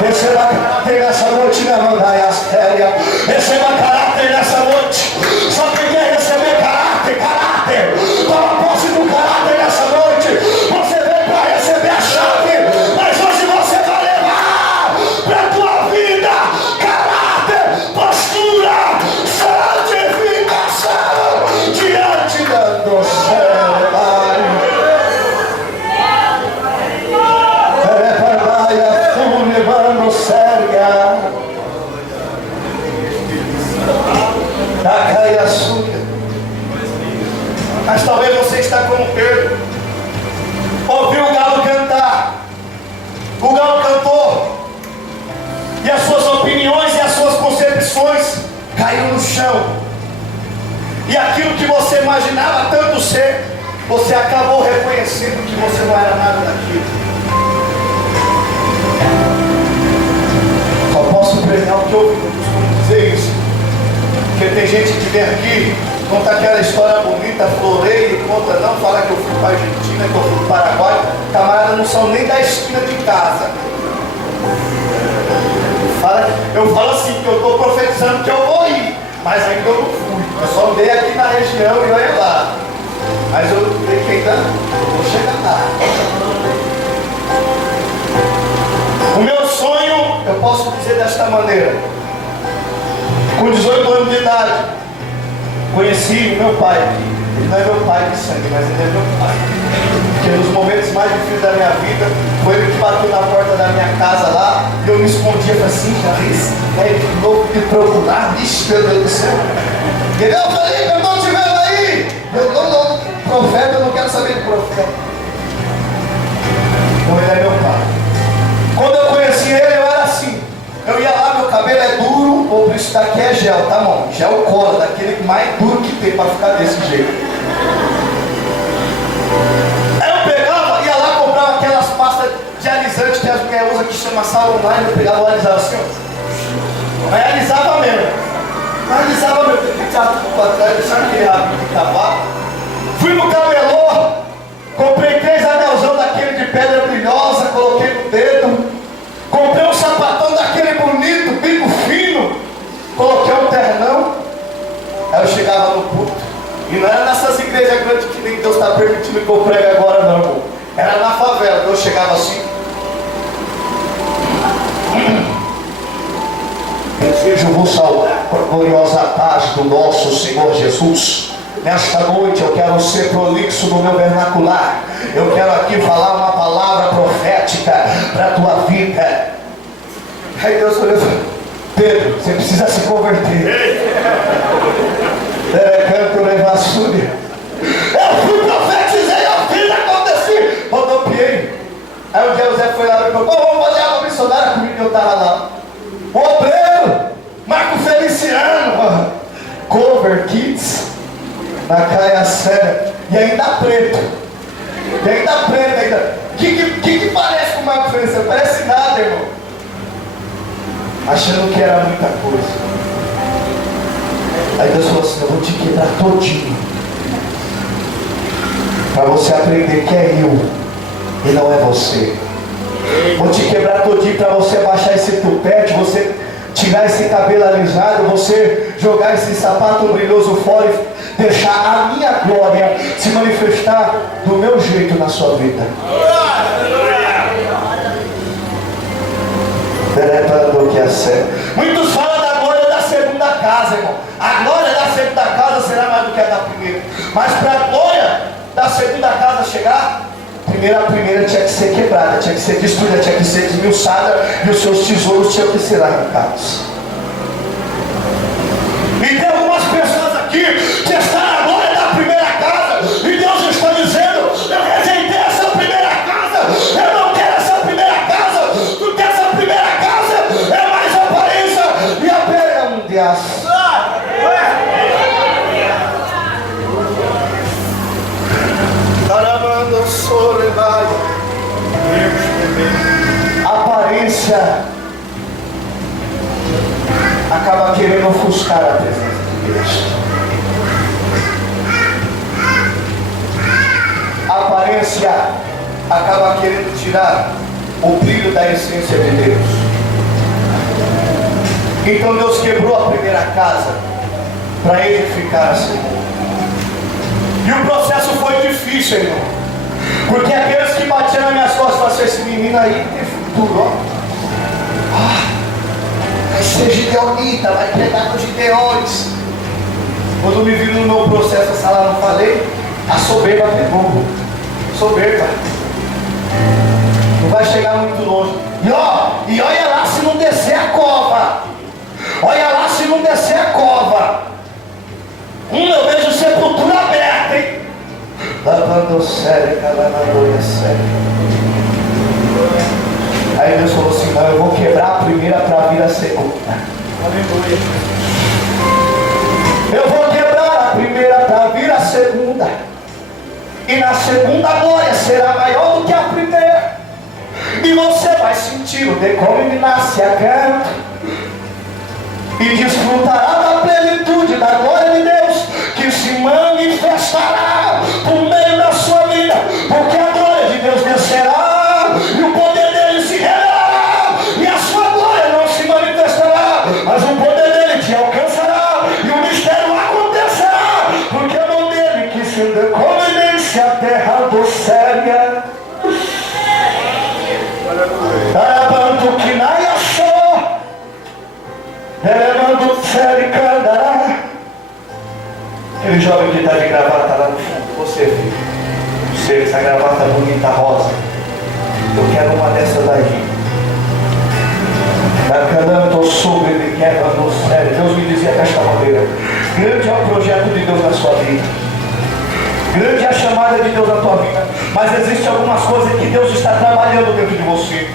Receba caráter nessa noite, na Mandaia Astéria. Receba caráter nessa noite. Só quem quer receber caráter, caráter. Mas talvez você está como Pedro. Ouviu o galo cantar. O galo cantou. E as suas opiniões e as suas concepções caíram no chão. E aquilo que você imaginava tanto ser, você acabou reconhecendo que você não era nada daquilo. Só posso pregar o que eu ouvi, não costumo dizer isso. Porque tem gente que vem aqui, conta aquela história bonita, floreia e conta não, fala que eu fui para a Argentina, que eu fui para o Paraguai. Camaradas não são nem da esquina de casa. Eu falo assim, que eu estou profetizando que eu vou ir, mas ainda eu não fui. Eu só andei aqui na região e olha lá. Mas eu tenho que ainda vou chegar lá. O meu sonho, eu posso dizer desta maneira. Com 18 anos de idade, conheci o meu pai. Ele não é meu pai de sangue, mas ele é meu pai. Porque nos momentos mais difíceis da minha vida, foi ele que bateu na porta da minha casa lá, e eu me escondia e falei assim, já esse velho de novo me procurar, vixe, meu Deus do céu. Ele, eu falei, eu não te vendo aí. Eu não, profeta, eu não quero saber de profeta. Então ele é meu pai. Quando eu conheci ele, eu era assim. Eu ia lá, meu cabelo é duro, ou por isso daqui é gel, tá bom? Gel cola, daquele mais duro que tem para ficar desse jeito. Aí eu pegava, ia lá, comprava aquelas pastas de alisante que as mulheres usam, que chama sala online, eu pegava o alisava assim, ó. Aí alisava mesmo. Alisava mesmo, tem que tirar tudo para trás, deixar aquele rabinho de cavalo. Fui no camelô, comprei 3 anelzão daquele de pedra brilhosa, coloquei no dedo. Comprei um sapatão daquele bonito, bico fino, coloquei um ternão. Aí eu chegava no culto. E não era nessas igrejas grandes que nem Deus está permitindo que eu pregue agora não, irmão. Era na favela, então eu chegava assim. Desejo-vos saudar com a gloriosa paz do nosso Senhor Jesus. Nesta noite eu quero ser prolixo no meu vernacular. Eu quero aqui falar uma palavra profética para a tua vida. Aí Deus falou, Pedro, você precisa se converter. Eu fui, profetizei, eu fiz, aconteci, rodopiei. Aí um dia o Zé foi lá e falou, vamos fazer uma missionária comigo, eu estava lá. O obreiro, Marco Feliciano, Cover Kids, na Caia Séria, e ainda preto. Que parece com o Marco Feliciano? Parece nada, irmão. Achando que era muita coisa. Aí Deus falou assim, eu vou te quebrar todinho, para você aprender que é eu e não é você. Vou te quebrar todinho para você baixar esse tupete, você tirar esse cabelo alisado, você jogar esse sapato brilhoso fora e deixar a minha glória se manifestar do meu jeito na sua vida. Muitos falam da glória da segunda casa, irmão. A glória da segunda casa será mais do que a da primeira. Mas para a glória da segunda casa chegar, a primeira tinha que ser quebrada, tinha que ser destruída, tinha que ser desmiuçada, e os seus tesouros tinham que ser arrancados. E tem algumas pessoas aqui que estão na glória da primeira casa, e Deus está dizendo, eu rejeitei essa primeira casa, eu não quero essa primeira casa, porque essa primeira casa é mais aparência e a um diacho. Aparência acaba querendo ofuscar a presença de Deus. A aparência acaba querendo tirar o brilho da essência de Deus. Então Deus quebrou a primeira casa para edificar a segunda. E o processo foi difícil, irmão. Porque aqueles que batiam nas minhas costas falaram, esse menino aí tem futuro, ó. Vai ser gideonita, vai pregar com os gideões. Quando me viram no meu processo, essa lá não falei, a soberba pegou. Soberba. Não vai chegar muito longe. E olha lá se não descer a cova. Olha lá se não descer a cova. Eu vejo sepultura aberta, hein? sério, sério. Aí Deus falou assim: não, eu vou quebrar a primeira para vir a segunda. Aleluia. Eu vou quebrar a primeira para vir a segunda. E na segunda a glória será maior do que a primeira. E você vai sentir o decome nasce a canto. E desfrutará da plenitude da glória de Deus, que se manifestará por meio da sua vida. Porque a glória de Deus descerá, e o poder dele se revelará. E a sua glória não se manifestará, mas o poder dele te alcançará. E o mistério acontecerá, porque a mão dele que se decome a terra do séria. Arabando que naia só, elevando sério e candará. Aquele jovem que está de gravata lá no fundo, você filho, você, essa gravata bonita rosa, eu quero uma dessas daí. Canando sobre ele, quebrando sério. Deus me dizia desta maneira: grande é o projeto de Deus na sua vida, grande é a chamada de Deus na tua vida, mas existem algumas coisas que Deus está trabalhando dentro de você.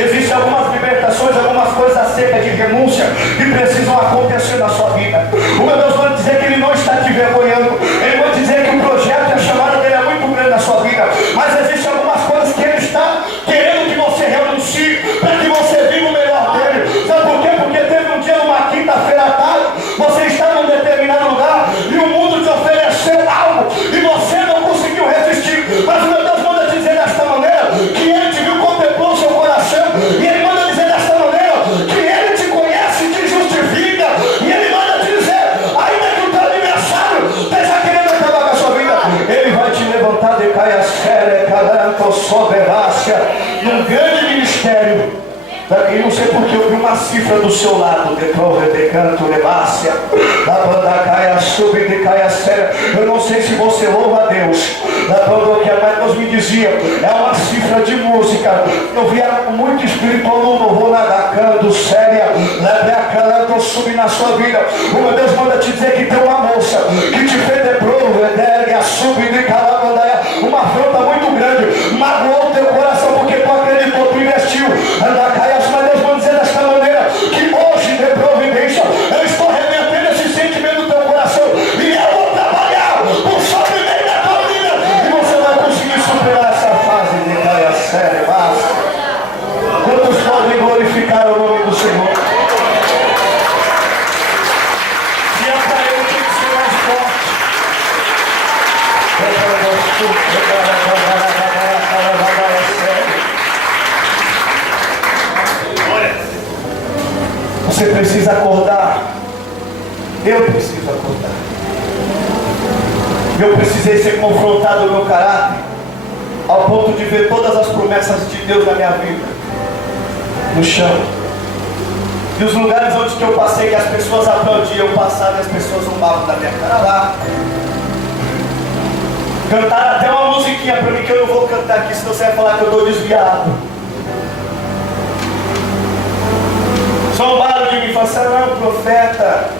Existem algumas libertações, algumas coisas acerca de renúncia que precisam acontecer na sua vida. O meu Deus vai dizer que Ele não está te vergonhando. Ele vai dizer que o projeto e a chamada dele é muito grande na sua vida, mas existem algumas coisas que Ele está querendo que você renuncie para que você viva o melhor dele. Sabe por quê? Porque teve um dia, numa quinta-feira à tarde, você está num determinado lugar e o mundo te ofereceu algo e você não conseguiu resistir. Mas o meu Deus manda dizer desta maneira que Ele te viu, contemplou o seu coração, e Ele manda dizer desta maneira que Ele te conhece e te justifica. E Ele manda dizer, ainda que o teu aniversário esteja querendo acabar com a sua vida, Ele vai te levantar de caia séria, calanto, soberácia, num grande ministério. E não sei porque eu vi uma cifra do seu lado, de prova, de canto, de bácia, da banda caia, sube, de caia séria. Eu não sei se você louva a Deus, da banda que a Deus me dizia, é uma cifra de música. Eu via muito espiritual no louvor, nadacando, séria, leve a calando, sube na sua vida. O meu Deus manda te dizer que tem uma moça que te fez de prova, de sube, de calabandaia, uma afronta muito grande, magoou o teu coração porque tu acreditou, tu investiu, anda caia. Mas Deus vai dizer desta maneira que hoje, de providência, eu estou revertendo esse sentimento do teu coração e eu vou trabalhar por sobre meio da tua vida e você vai conseguir superar essa fase de caia séria, basta. Quantos podem glorificar o nome do Senhor? Se é para Ele, tem que ser mais forte. Você precisa acordar. Eu preciso acordar. Eu precisei ser confrontado no meu caráter, ao ponto de ver todas as promessas de Deus na minha vida no chão. E os lugares onde que eu passei, que as pessoas aplaudiam, eu passava e as pessoas zombavam da minha cara lá. Cantaram até uma musiquinha para mim que eu não vou cantar aqui, senão você vai falar que eu estou desviado. Zombaram de mim, falaram, não, profeta.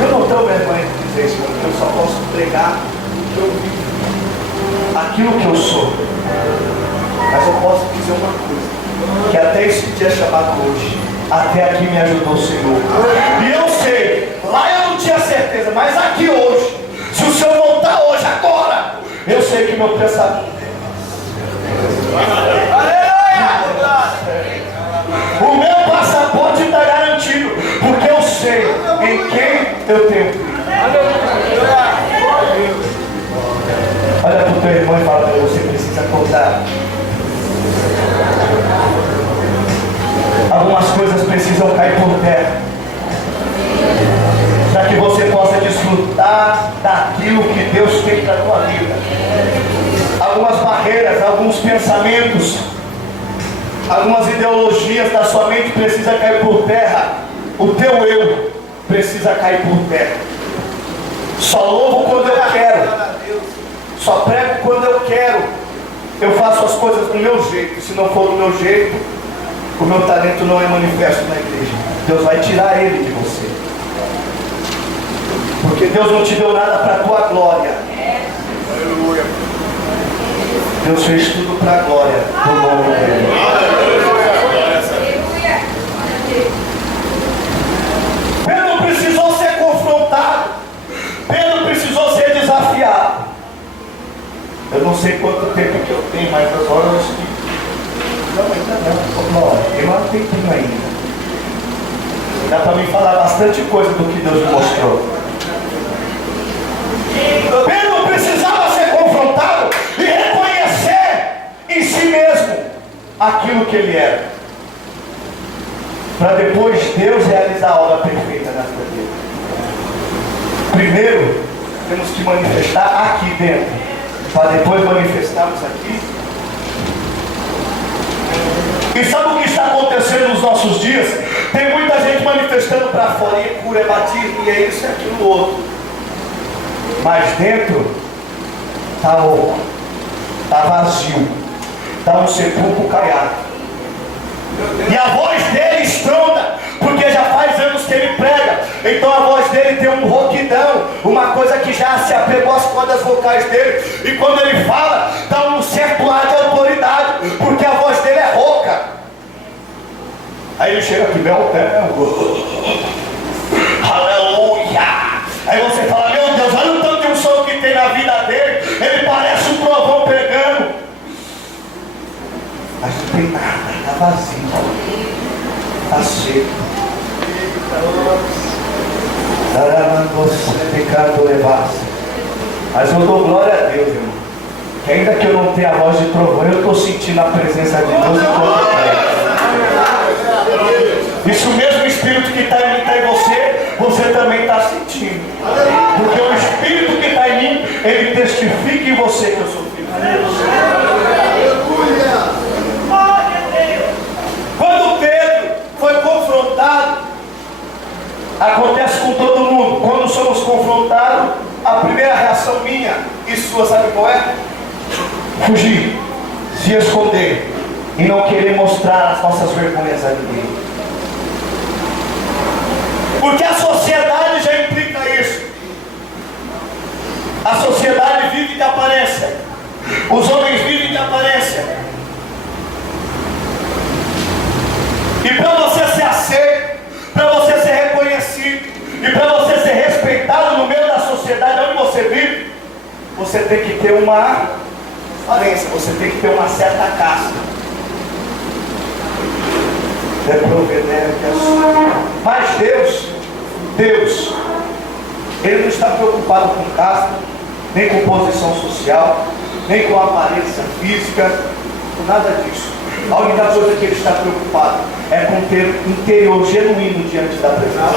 Eu não tenho vergonha de dizer isso, porque eu só posso pregar o que eu vivo, aquilo que eu sou. Mas eu posso dizer uma coisa, que até esse dia chamado hoje, até aqui me ajudou o Senhor. E eu sei, lá eu não tinha certeza, mas aqui hoje, se o Senhor voltar hoje, agora, eu sei que meu pensamento o meu passaporte está garantido, porque eu sei em quem eu tenho crido. Olha para o teu irmão e fala para ele, você precisa acordar. Algumas coisas precisam cair por terra, para que você possa desfrutar daquilo que Deus tem para a tua vida. Algumas barreiras, alguns pensamentos, algumas ideologias da sua mente precisam cair por terra. O teu eu precisa cair por terra. Só louvo quando eu quero, só prego quando eu quero. Eu faço as coisas do meu jeito. Se não for do meu jeito, o meu talento não é manifesto na igreja. Deus vai tirar ele de você, porque Deus não te deu nada para a tua glória. Eu não sei quanto tempo que eu tenho, mas agora eu acho que... Não, ainda não. Tem um tempinho ainda. Dá para me falar bastante coisa do que Deus me mostrou. Pedro precisava ser confrontado e reconhecer em si mesmo aquilo que ele era, para depois Deus realizar a obra perfeita na sua vida. Primeiro temos que manifestar aqui dentro, para depois manifestarmos aqui. E sabe o que está acontecendo nos nossos dias? Tem muita gente manifestando para fora, e é cura, é batismo, e é isso, é aquilo outro. Mas dentro está oco, está vazio, está um sepulcro caiado. E a voz dele estronda, porque já faz anos que ele prega. Então a voz dele tem um rouquidão, uma coisa que já se apegou às cordas vocais dele. E quando ele fala, dá um certo ar de autoridade, porque a voz dele é rouca. Aí ele chega aqui, meu Deus, aleluia. Aí você fala, meu Deus, olha o tanto de um som que tem na vida dele. Ele parece um trovão pregando. Mas não tem nada, está vazio, está seco. Mas eu dou glória a Deus, irmão, que ainda que eu não tenha a voz de trovão, eu estou sentindo a presença de Deus enquanto eu prego. Isso mesmo Espírito que está em mim, está em você, você também está sentindo. Porque o Espírito que está em mim, ele testifica em você que eu sou filho de Deus. Quando Pedro foi confrontado, acontece com todo mundo. Quando somos confrontados, a primeira reação minha e sua, sabe qual é? Fugir, se esconder e não querer mostrar as nossas vergonhas a ninguém. Porque a sociedade já implica isso. A sociedade vive de aparência. Os homens vivem de aparência. E para você ser aceito, para você ser reconhecido e para você ser respeitado no meio da sociedade onde você vive, você tem que ter uma aparência, você tem que ter uma certa casta. Mas Deus, Ele não está preocupado com casta, nem com posição social, nem com aparência física, com nada disso. A única coisa que Ele está preocupado é com ter um interior genuíno diante da presença.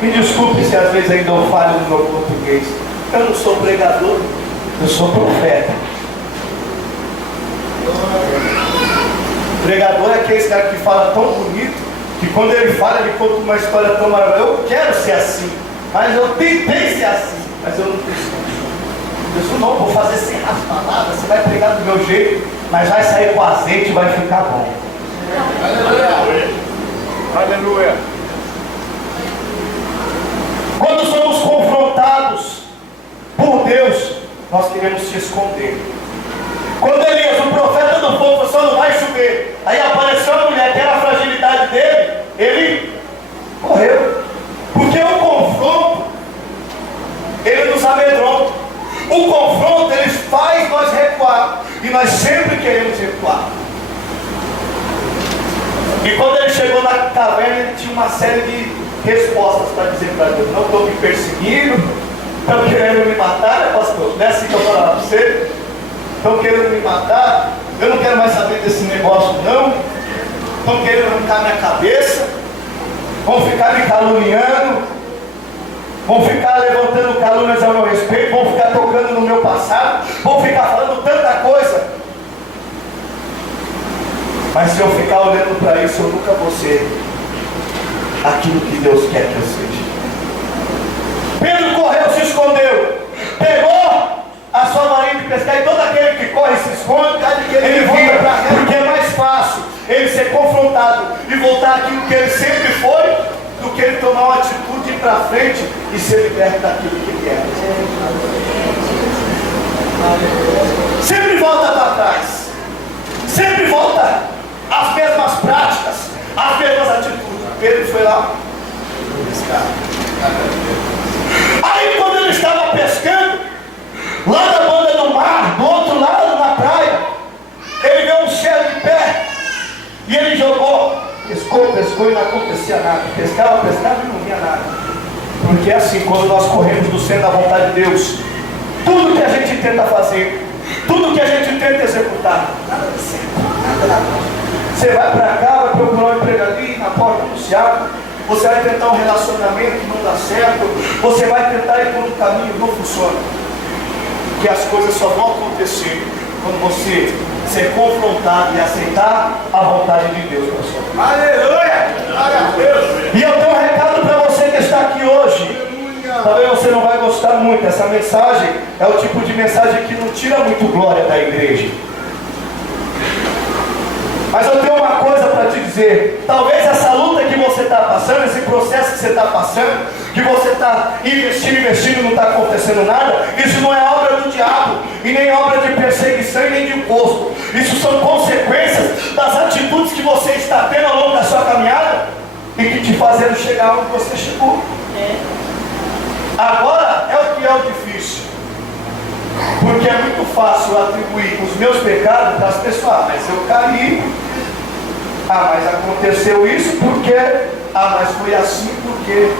Me desculpe se às vezes ainda eu falho no meu português. Eu não sou pregador, eu sou profeta. Pregador é aquele cara que fala tão bonito, que quando ele fala, ele conta uma história tão maravilhosa. Eu quero ser assim, mas eu tentei ser assim, mas eu não consigo. Eu não vou fazer sem raspar nada, você vai pregar do meu jeito, mas vai sair com azeite e vai ficar bom. Aleluia. Aleluia. Quando somos confrontados por Deus, nós queremos se esconder. Quando Elias, o profeta do povo, só não vai chover, aí apareceu a mulher, que era a fragilidade dele, ele correu. Porque o confronto, ele nos amedronta. O confronto, ele faz nós recuar, e nós sempre queremos recuar. E quando ele chegou na caverna, ele tinha uma série de respostas para dizer para Deus: não estou me perseguindo, estão querendo me matar, né, pastor? Não é assim que eu falava para você? Estão querendo me matar, eu não quero mais saber desse negócio não, estão querendo arrancar minha cabeça, vão ficar me caluniando, vão ficar levantando calúnias ao meu respeito, vão ficar tocando no meu passado, vão ficar falando tanta coisa. Mas se eu ficar olhando para isso, eu nunca vou ser aquilo que Deus quer que eu seja. Pedro correu, se escondeu, pegou a sua varinha de pescar, e todo aquele que corre se esconde, ele volta para a porque é mais fácil ele ser confrontado e voltar aquilo que ele sempre foi, do que ele tomar uma atitude para frente e ser liberto daquilo que ele é. Sempre volta para trás, sempre volta às mesmas práticas, às mesmas atitudes. Pedro foi lá pescar. Aí pescou e não acontecia nada. Pescava e não via nada. Porque é assim, quando nós corremos do centro da vontade de Deus, tudo que a gente tenta fazer, tudo que a gente tenta executar, nada dá certo, nada dá certo. Você vai para cá, vai procurar um emprego ali, na porta anunciada, você vai tentar um relacionamento que não dá certo, você vai tentar ir por um caminho, não funciona. Que as coisas só vão acontecer quando você ser confrontado e aceitar a vontade de Deus para sua vida. Aleluia! Glória a Deus! E eu tenho um recado para você que está aqui hoje. Talvez você não vai gostar muito. Essa mensagem é o tipo de mensagem que não tira muito glória da igreja. Mas eu tenho uma coisa para te dizer. Talvez essa luta que você está passando, esse processo que você está passando, que você está investindo e não está acontecendo nada, isso não é obra do diabo, e nem obra de perseguição e nem de imposto. Isso são consequências das atitudes que você está tendo ao longo da sua caminhada e que te fizeram chegar onde você chegou. Agora é o que é o difícil, porque é muito fácil atribuir os meus pecados para as pessoas. Mas eu caí, mas aconteceu isso porque, mas foi assim porque.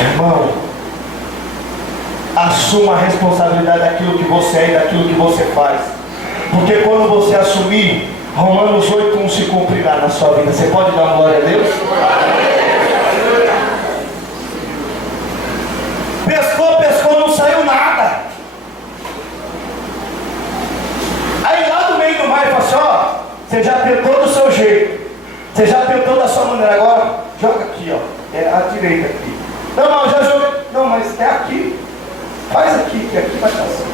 Irmão, assuma a responsabilidade daquilo que você é e daquilo que você faz, porque quando você assumir, Romanos 8:1 se cumprirá na sua vida. Você pode dar uma glória a Deus? Pescou, não saiu nada. Aí lá no meio do mar ele falou assim: ó, você já tentou do seu jeito, você já tentou da sua maneira, agora joga aqui, ó, é a direita aqui. Não, já joguei. Não, mas é aqui. Faz aqui, que aqui vai estar certo.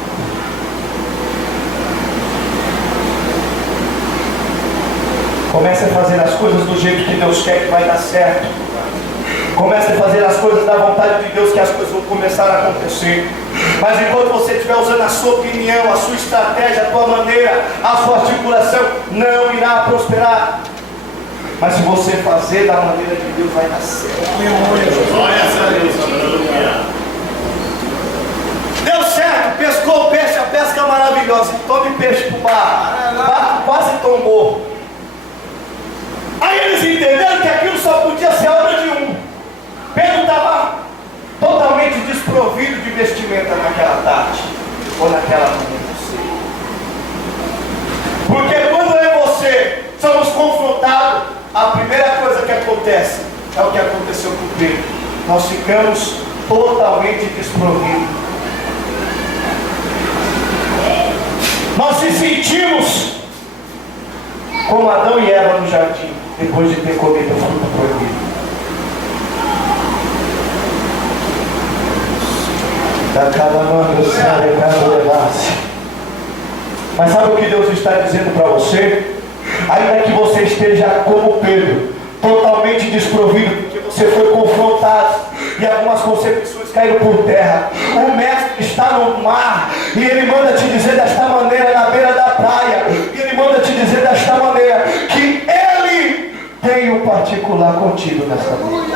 Comece a fazer as coisas do jeito que Deus quer, que vai dar certo. Comece a fazer as coisas da vontade de Deus, que as coisas vão começar a acontecer. Mas enquanto você estiver usando a sua opinião, a sua estratégia, a sua maneira, a sua articulação, não irá prosperar. Mas se você fazer da maneira de Deus, vai dar certo. Deu certo, pescou o peixe, a pesca maravilhosa. Tome peixe pro bar. O barco quase tombou. Aí eles entenderam que aquilo só podia ser obra de um. Pedro estava totalmente desprovido de vestimenta naquela tarde, ou naquela manhã. Porque quando eu e você somos confrontados, a primeira coisa que acontece é o que aconteceu com Pedro. Nós ficamos totalmente desprovidos. Nós se sentimos como Adão e Eva no jardim, depois de ter comido o fruto proibido. Mas sabe o que Deus está dizendo para você? Ainda que você esteja como Pedro, totalmente desprovido, porque você foi confrontado e algumas concepções caíram por terra. O mestre está no mar e ele manda te dizer desta maneira na beira da praia. E ele manda te dizer desta maneira que ele tem um particular contigo nesta noite.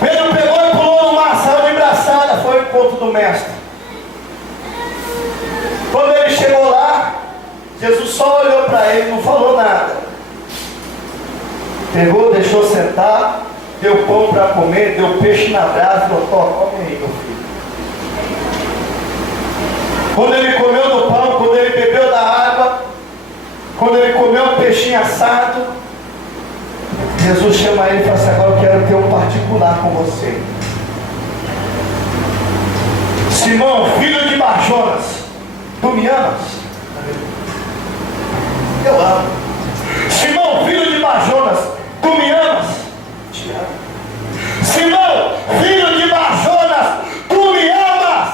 Pedro pegou e pulou no mar, saiu de braçada, foi ao encontro do mestre. Quando ele chegou lá, Jesus só olhou para ele, não falou nada. Pegou, deixou sentar, deu pão para comer, deu peixe na brasa e falou: come aí, meu filho. Quando ele comeu do pão, quando ele bebeu da água, quando ele comeu um peixinho assado, Jesus chama ele e fala assim: agora eu quero ter um particular com você. Simão, filho de Barjonas, tu me amas? Eu amo. Simão, filho de Barjonas, tu me amas? Te amo. Simão, filho de Barjonas, tu me amas?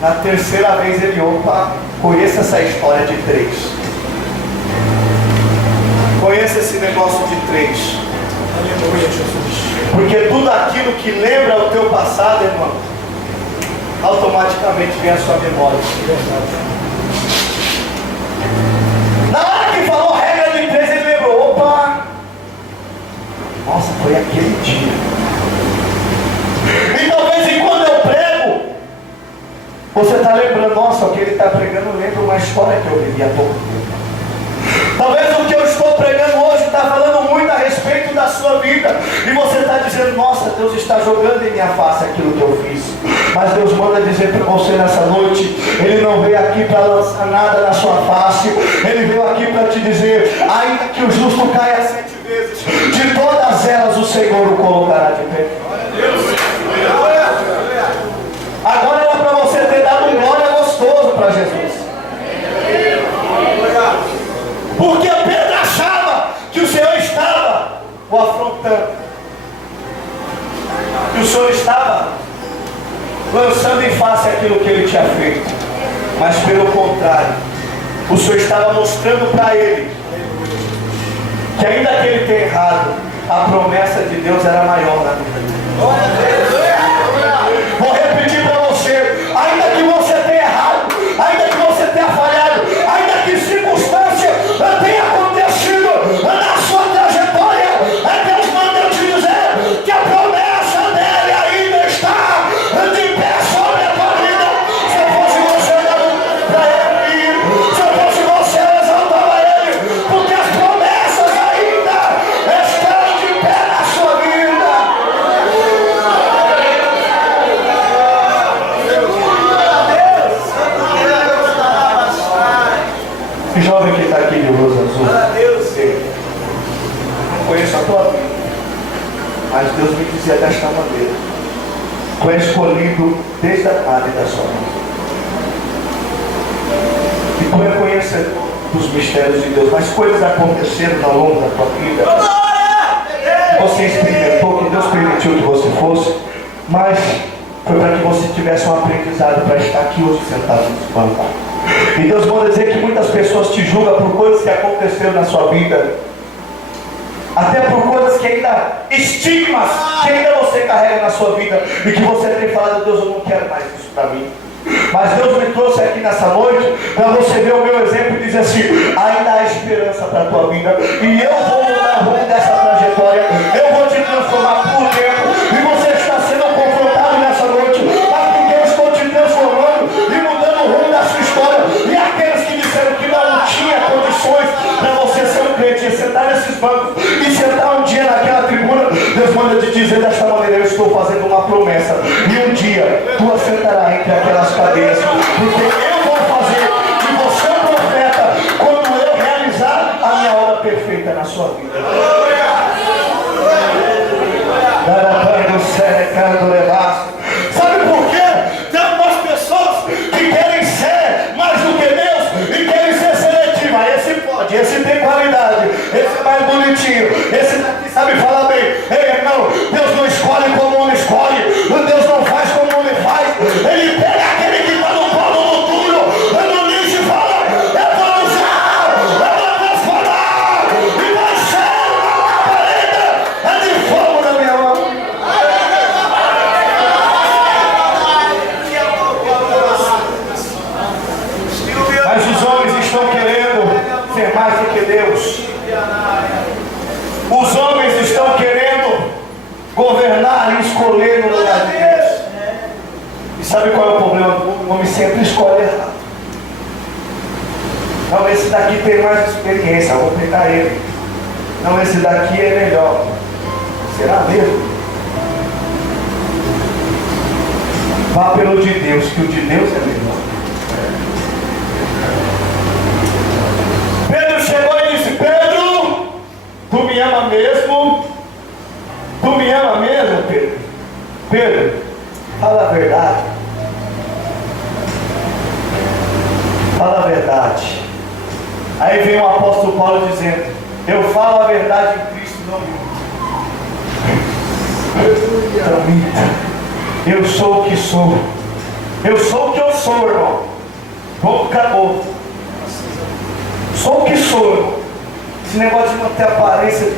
Na terceira vez ele: opa, conheça essa história de três. Conheça esse negócio de três. Aleluia, Jesus. Porque tudo aquilo que lembra o teu passado, irmão, automaticamente vem à sua memória. Na hora que falou a regra de três, ele lembrou: opa, nossa, foi aquele dia. E talvez enquanto eu prego, está pregando lembra uma história que eu vivi há pouco tempo. Talvez o que eu estou pregando hoje está falando muito a respeito da sua vida. E você está dizendo, nossa, Deus está jogando em minha face aquilo que eu fiz. Mas Deus manda dizer para você nessa noite, Ele não veio aqui para lançar nada na sua face. Ele veio aqui para te dizer, ainda que o justo caia 7 vezes, de todas elas o Senhor o colocará de pé. Agora era para você ter dado um glória gostoso para Jesus. Porque Pedro achava que o Senhor estava o afrontando, que o Senhor estava lançando em face aquilo que ele tinha feito. Mas pelo contrário, o Senhor estava mostrando para ele que ainda que ele tenha errado, a promessa de Deus era maior na vida dele. Vou repetir para você, ainda que você tenha errado, ainda que você tenha falhado, ainda que circunstância tenha acontecido na sua trajetória, Deus manda eu te dizer que a promessa dele ainda está de pé sobre a tua vida. Se eu fosse você, eu para ele ir. Se eu fosse você, eu exaltava ele, porque as promessas ainda estão de pé na sua vida. Que jovem que está aqui de rosa azul, não conheço a tua vida, mas Deus me dizia desta maneira: tu és escolhido desde a madre da sua mãe, e tu é conhecedor dos mistérios de Deus. Mas coisas aconteceram ao longo da tua vida, você experimentou, que Deus permitiu que você fosse, mas foi para que você tivesse um aprendizado para estar aqui hoje sentado nesse banco. E Deus manda dizer que muitas pessoas te julgam por coisas que aconteceram na sua vida, até por coisas que ainda, estigmas que ainda você carrega na sua vida, e que você tem falado, Deus, eu não quero mais isso para mim. Mas Deus me trouxe aqui nessa noite para você ver o meu exemplo e dizer assim, ainda há esperança para a tua vida, e eu vou mudar o rumo dessa trajetória, eu vou te transformar por dentro, e você está sendo confrontado nessa noite, mas porque eu estou te transformando e mudando o rumo da sua história. E aqueles que disseram que não tinha condições para você ser um crente, sentar nesses bancos e sentar um dia naquela tribuna, Deus manda te dizer desta maneira, eu estou fazendo uma promessa, e um dia tu assentarás entre aquelas cadeiras, porque eu vou fazer de você um profeta quando eu realizar a minha obra perfeita na sua vida. Sabe por quê? Tem algumas pessoas que querem ser mais do que Deus e querem ser seletivas. Esse pode, esse tem qualidade, esse é mais bonitinho, esse daqui sabe falar bem. Ei, não, Deus não escolhe como o homem escolhe, Deus não faz como o homem faz. Ele pega aquele que está no polo duro, no lixo, e fala, eu vou usar, eu vou transformar, e vai ser uma labareda de fogo na minha mão. Mas os homens estão querendo ser mais do que Deus. Os homens estão querendo governar e escolher no lugar de Deus. E sabe qual é o problema? O homem sempre escolhe errado. Não, esse daqui tem mais experiência, eu vou pegar ele. Não, esse daqui é melhor. Será mesmo? Vá pelo de Deus, que o de Deus é melhor. Pedro chegou e disse, Pedro, tu me ama mesmo? Tu me ama mesmo, Pedro? Pedro, fala a verdade. Fala a verdade. Aí vem o apóstolo Paulo dizendo, eu falo a verdade em Cristo, não minto. Eu sou o que sou. Eu sou o que eu sou, irmão. Ponto, acabou. Sou o que sou, irmão. Esse negócio de manter a aparência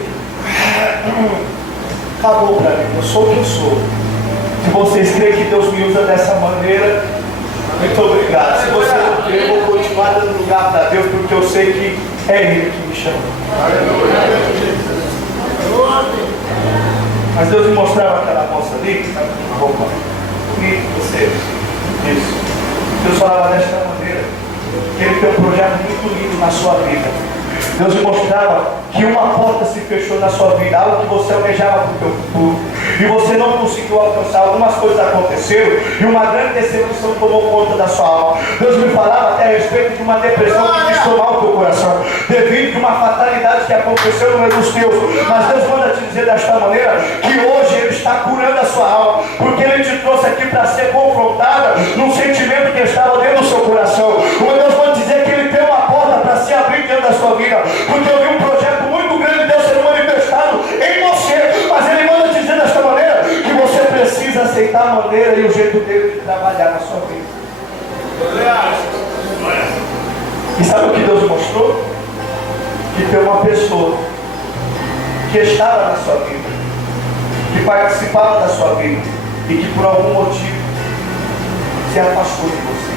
acabou para mim. Eu sou o que eu sou. Se vocês creem que Deus me usa dessa maneira, muito obrigado. Se você não crê, eu vou continuar dando lugar para Deus, porque eu sei que é Ele que me chama. Mas Deus me mostrava aquela moça ali, que estava com uma roupa. E você, isso. Deus falava desta maneira. que Ele tem um projeto muito lindo na sua vida. Deus me mostrava que uma porta se fechou na sua vida, algo que você almejava para o teu futuro, e você não conseguiu alcançar. Algumas coisas aconteceram e uma grande decepção tomou conta da sua alma. Deus me falava até a respeito de uma depressão que quis tomar o teu coração, devido a uma fatalidade que aconteceu no meio dos teus. Mas Deus manda te dizer desta maneira que hoje Ele está curando a sua alma, porque Ele te trouxe aqui para ser confrontada num sentimento que estava dentro do seu coração. O Deus manda dizer que Ele tem uma porta para se abrir dentro da sua vida, porque eu vi um projeto muito grande de Deus sendo manifestado em você. Mas Ele manda dizer desta maneira que você precisa aceitar a maneira e o jeito dele de trabalhar na sua vida. E sabe o que Deus mostrou? Que tem uma pessoa que estava na sua vida, que participava da sua vida e que por algum motivo se afastou de você.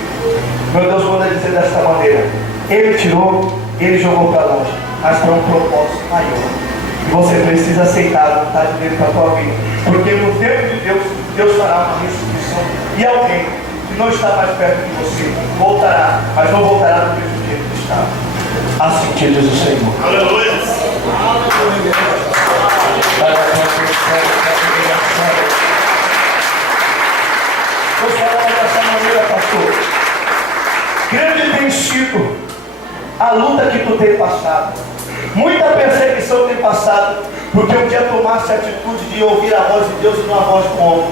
Meu Deus manda dizer desta maneira: Ele tirou, Ele jogou para longe, mas tem um propósito maior. E você precisa aceitar a vontade dele para a tua vida, porque no tempo de Deus, Deus fará uma restituição. E alguém que não está mais perto de você voltará, mas não voltará do mesmo jeito que estava. Assim que diz o Senhor. Aleluia. Deus falava dessa maneira, pastor. Grande tem sido a luta que tu tem passado, muita perseguição tem passado, porque um dia tomaste a atitude de ouvir a voz de Deus e não a voz do homem,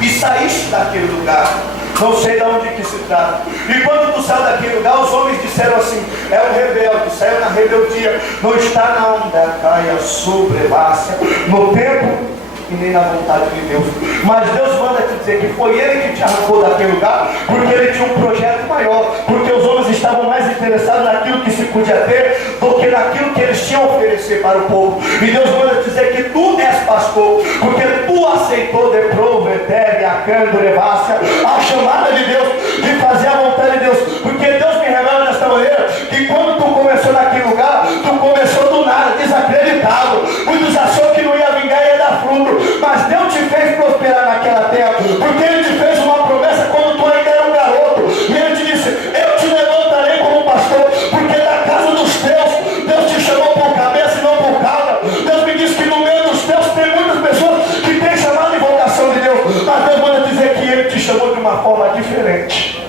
e saíste daquele lugar. Não sei de onde que se trata. E quando tu saiu daquele lugar, os homens disseram assim: é um rebelde, saiu na rebeldia, não está na onda, caia sobrevácia, no tempo e nem na vontade de Deus. Mas Deus manda te dizer que foi Ele que te arrancou daquele lugar, porque Ele tinha um projeto maior, porque os homens estavam mais interessados naquilo que se podia ter do que naquilo que eles tinham a oferecer para o povo. E Deus manda te dizer que tu és pastor, porque tu aceitou de proveter a candurevácia, a chamada de Deus, de fazer a vontade de Deus. Porque Deus me revela desta maneira que quando tu começou naquele lugar, tu começou do nada, desacreditado. Muitos achou que não ia vingar e ia dar fruto, mas Deus te fez prosperar naquela terra, porque Ele te fez uma promessa quando tu ainda era um garoto, e Ele te disse: eu te levantarei como pastor, porque da casa dos teus, Deus te chamou por cabeça e não por cauda. Deus me disse que no meio dos teus tem muitas pessoas que têm chamado em vocação de Deus, mas Deus manda dizer que Ele te chamou de uma forma diferente.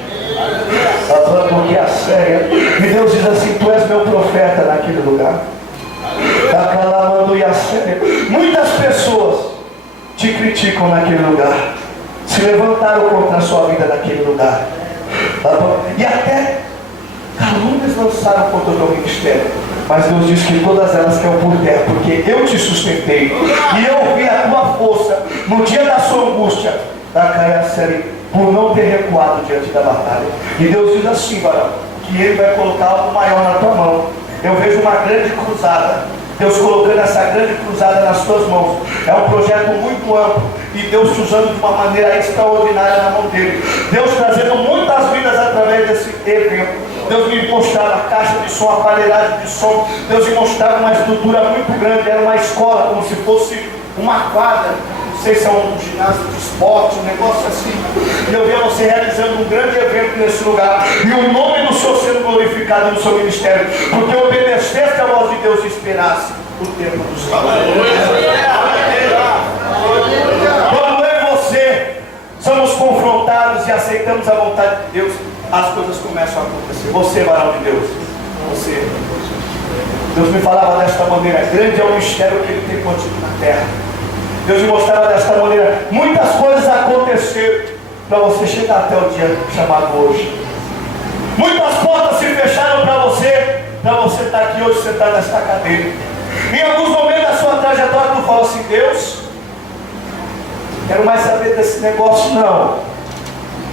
Está falando porque é séria. E Deus diz assim: tu és meu profeta naquele lugar. Muitas pessoas te criticam naquele lugar, se levantaram contra a sua vida naquele lugar, e até calúnias lançaram contra o teu ministério. Mas Deus diz que todas elas caíram por terra, porque eu te sustentei, e eu vi a tua força no dia da sua angústia, da caia série, por não ter recuado diante da batalha. E Deus diz assim, varão, que Ele vai colocar algo maior na tua mão. Eu vejo uma grande cruzada, Deus colocando essa grande cruzada nas tuas mãos. É um projeto muito amplo, e Deus te usando de uma maneira extraordinária na mão dele. Deus trazendo muitas vidas através desse evento. Deus me mostrava a caixa de som, a aparelhagem de som. Deus me mostrava uma estrutura muito grande, era uma escola, como se fosse uma quadra. Não sei se é um ginásio de esporte, um negócio assim. E eu via você realizando um grande evento nesse lugar, e o nome do Senhor sendo glorificado no seu ministério, porque obedeceste a voz de Deus e esperasse o tempo do Senhor. Quando eu e você somos confrontados e aceitamos a vontade de Deus, as coisas começam a acontecer. Você, varão de Deus, você. Deus me falava desta maneira: grande é o mistério que Ele tem contigo na terra. Deus me mostrava desta maneira: muitas coisas aconteceram para você chegar até o dia chamado hoje. Muitas portas se fecharam para você estar aqui hoje sentado nesta cadeira. Em alguns momentos da sua trajetória tu fala assim: Deus, quero mais saber desse negócio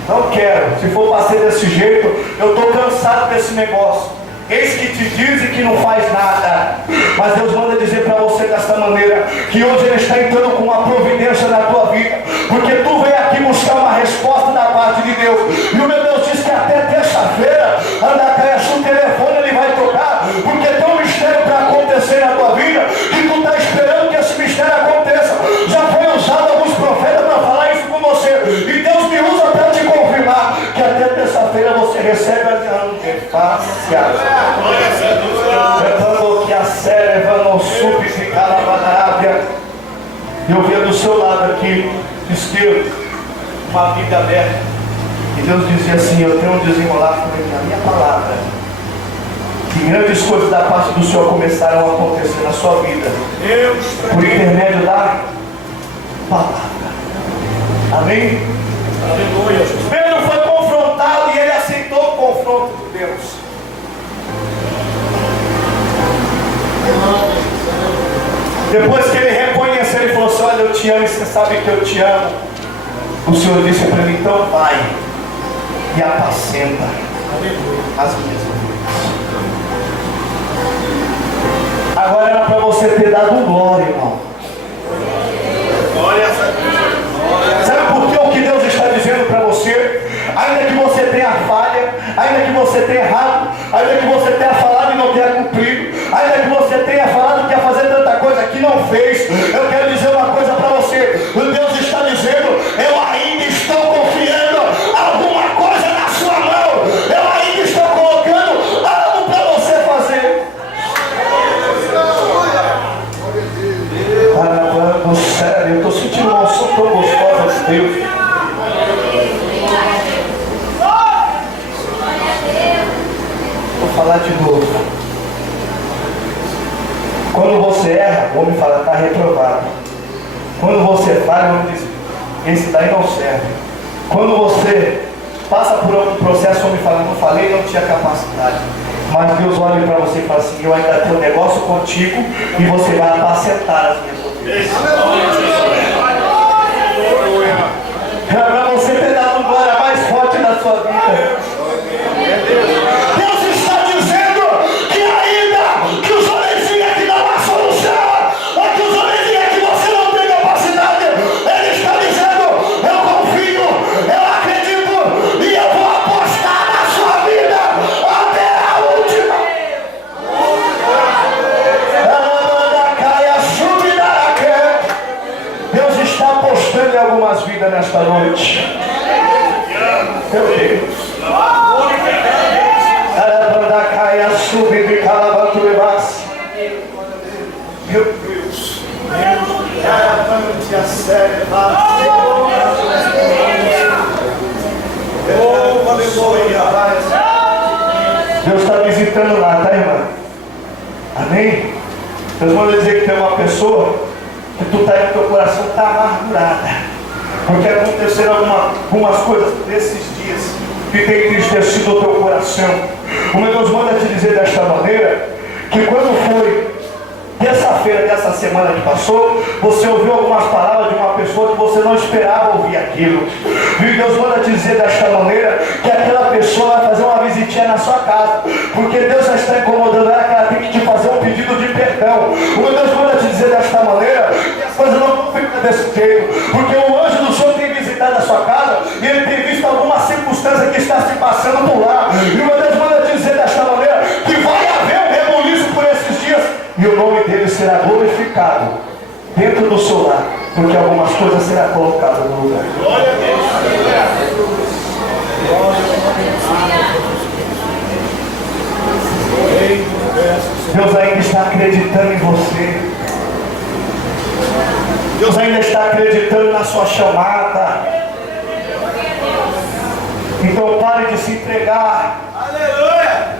não quero. Se for para ser desse jeito, eu estou cansado desse negócio. Eis que te dizem que não faz nada. Mas Deus manda dizer para você desta maneira, que hoje Ele está entrando com uma providência na tua vida, porque tu veio aqui buscar uma resposta da parte de Deus. E o meu Deus diz que até terça-feira, o telefone Ele vai tocar, porque tem um mistério para acontecer na tua vida, e tu está esperando que esse mistério aconteça. Já foi usado alguns profetas para falar isso com você, e Deus me usa para te confirmar que até terça-feira você recebe a diante dele. fácia. Levando que a serva não supe ficar na Arábia. Eu via do seu lado aqui, esquerdo, uma Bíblia aberta. E Deus dizia assim: eu tenho um desenrolar na minha palavra. Que grandes coisas da parte do Senhor começaram a acontecer na sua vida. Por intermédio da palavra. Amém? Aleluia. Pedro foi confrontado e ele aceitou o confronto de Deus. Depois que ele reconheceu, ele falou assim: olha, eu te amo e você sabe que eu te amo. O Senhor disse para mim: então vai e apacenta as minhas ovelhas. Agora era para você ter dado glória, irmão. Glória a Deus. Sabe por que o que Deus está dizendo para você? Ainda que você tenha falha, ainda que você tenha errado, ainda que você tenha falado e não tenha cumprido, ainda que você tenha falado que ia fazer tanta coisa que não fez, eu quero dizer uma coisa para você. O Deus está dizendo: eu ainda estou confiando alguma coisa na sua mão, eu ainda estou colocando algo para você fazer. Alabando, sério, eu estou sentindo uma unção tão gostosa de Deus. Vou falar de novo. Quando você erra, o homem fala: está reprovado. Quando você falha, o homem diz: esse daí não serve. Quando você passa por algum processo, o homem fala: não falei, não tinha capacidade. Mas Deus olha para você e fala assim: eu ainda tenho um negócio contigo e você vai apacentar as minhas ovelhas. É para você ter dado glória mais forte na sua vida. Deus está dizendo que ainda que os homens digam que não há solução, ou que os homens digam que você não tem capacidade, Ele está dizendo: eu confio, eu acredito e eu vou apostar na sua vida até a última. Deus está apostando em algumas vidas nesta noite. Meu Deus. Meu Deus. Deus está visitando lá, tá, irmã? Amém? Deus manda dizer que tem uma pessoa que tu tá aí, teu coração está amargurada, porque aconteceram algumas coisas nesses dias que tem entristecido o teu coração. O meu Deus manda te dizer desta maneira, que quando foi terça-feira dessa semana que passou, você ouviu algumas palavras de uma pessoa que você não esperava ouvir aquilo. E Deus manda te dizer desta maneira, que aquela pessoa vai fazer uma visitinha na sua casa, porque Deus já está incomodando ela, que ela tem que te fazer um pedido de perdão. O meu Deus manda te dizer desta maneira, que as coisas não ficam desse jeito, porque o anjo do Senhor tem visitado a sua casa, e ele tem visto alguma circunstância que está se passando por lá. E o meu Deus manda te dizer desta maneira, que vai haver um rebuliço por esses dias, e o nome dele será glorificado dentro do seu lar, porque algumas coisas serão colocadas no lugar. Glória a Deus. Deus ainda está acreditando em você. Deus ainda está acreditando na sua chamada. Então pare de se entregar. Aleluia!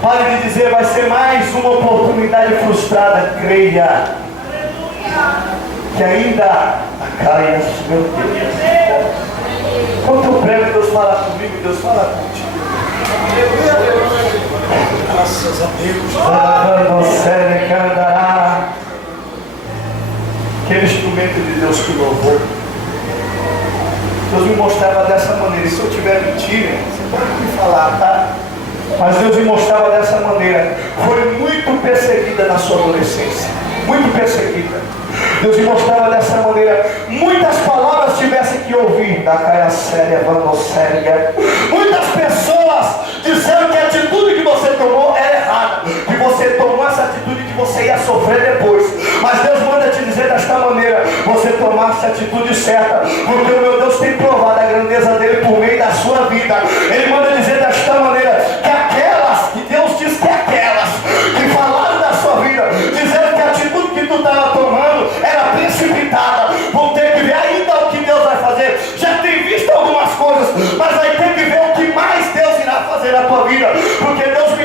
Pare de dizer: vai ser mais uma oportunidade frustrada. Creia que ainda caia, meu Deus. Quando eu prego, Deus fala comigo, Deus fala contigo. Graças a Deus. Aquele instrumento de Deus que louvou. Deus me mostrava dessa maneira. E se eu tiver mentira, você pode me falar, tá? Mas Deus me mostrava dessa maneira. Foi muito perseguida na sua adolescência. Muito perseguida. Deus me mostrava dessa maneira. Muitas palavras tivessem que ouvir. Da caia séria, vandosséria. Muitas pessoas disseram que a atitude que você tomou era errada. Que você tomou essa atitude que você ia sofrer depois. Mas Deus manda te dizer desta maneira: você tomasse a atitude certa. Porque o meu Deus tem provado a grandeza dele por meio da sua vida. Ele manda dizer desta maneira: que aquele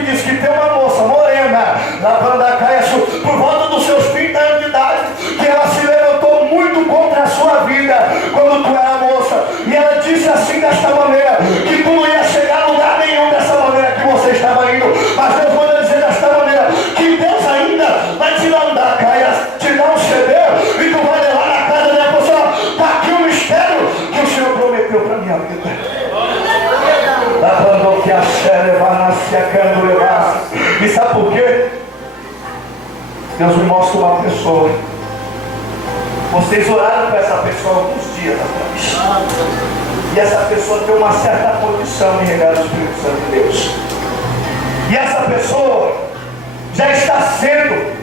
diz que tem uma moça morena, lavando a caia, por volta dos seus 30 anos de idade, que ela se levantou muito contra a sua vida, quando tu era moça, e ela disse assim, desta maneira, que tu não ia chegar a lugar nenhum dessa maneira que você estava indo, mas Deus manda dizer desta maneira, que Deus ainda vai te dar da caia, te dar um CD, e tu vai levar na casa da pessoa, está aqui o mistério que o Senhor prometeu para a minha vida. E sabe por quê? Deus me mostra uma pessoa. Vocês oraram para essa pessoa alguns dias atrás. E essa pessoa tem uma certa condição em regar o Espírito Santo de Deus. E essa pessoa já está sendo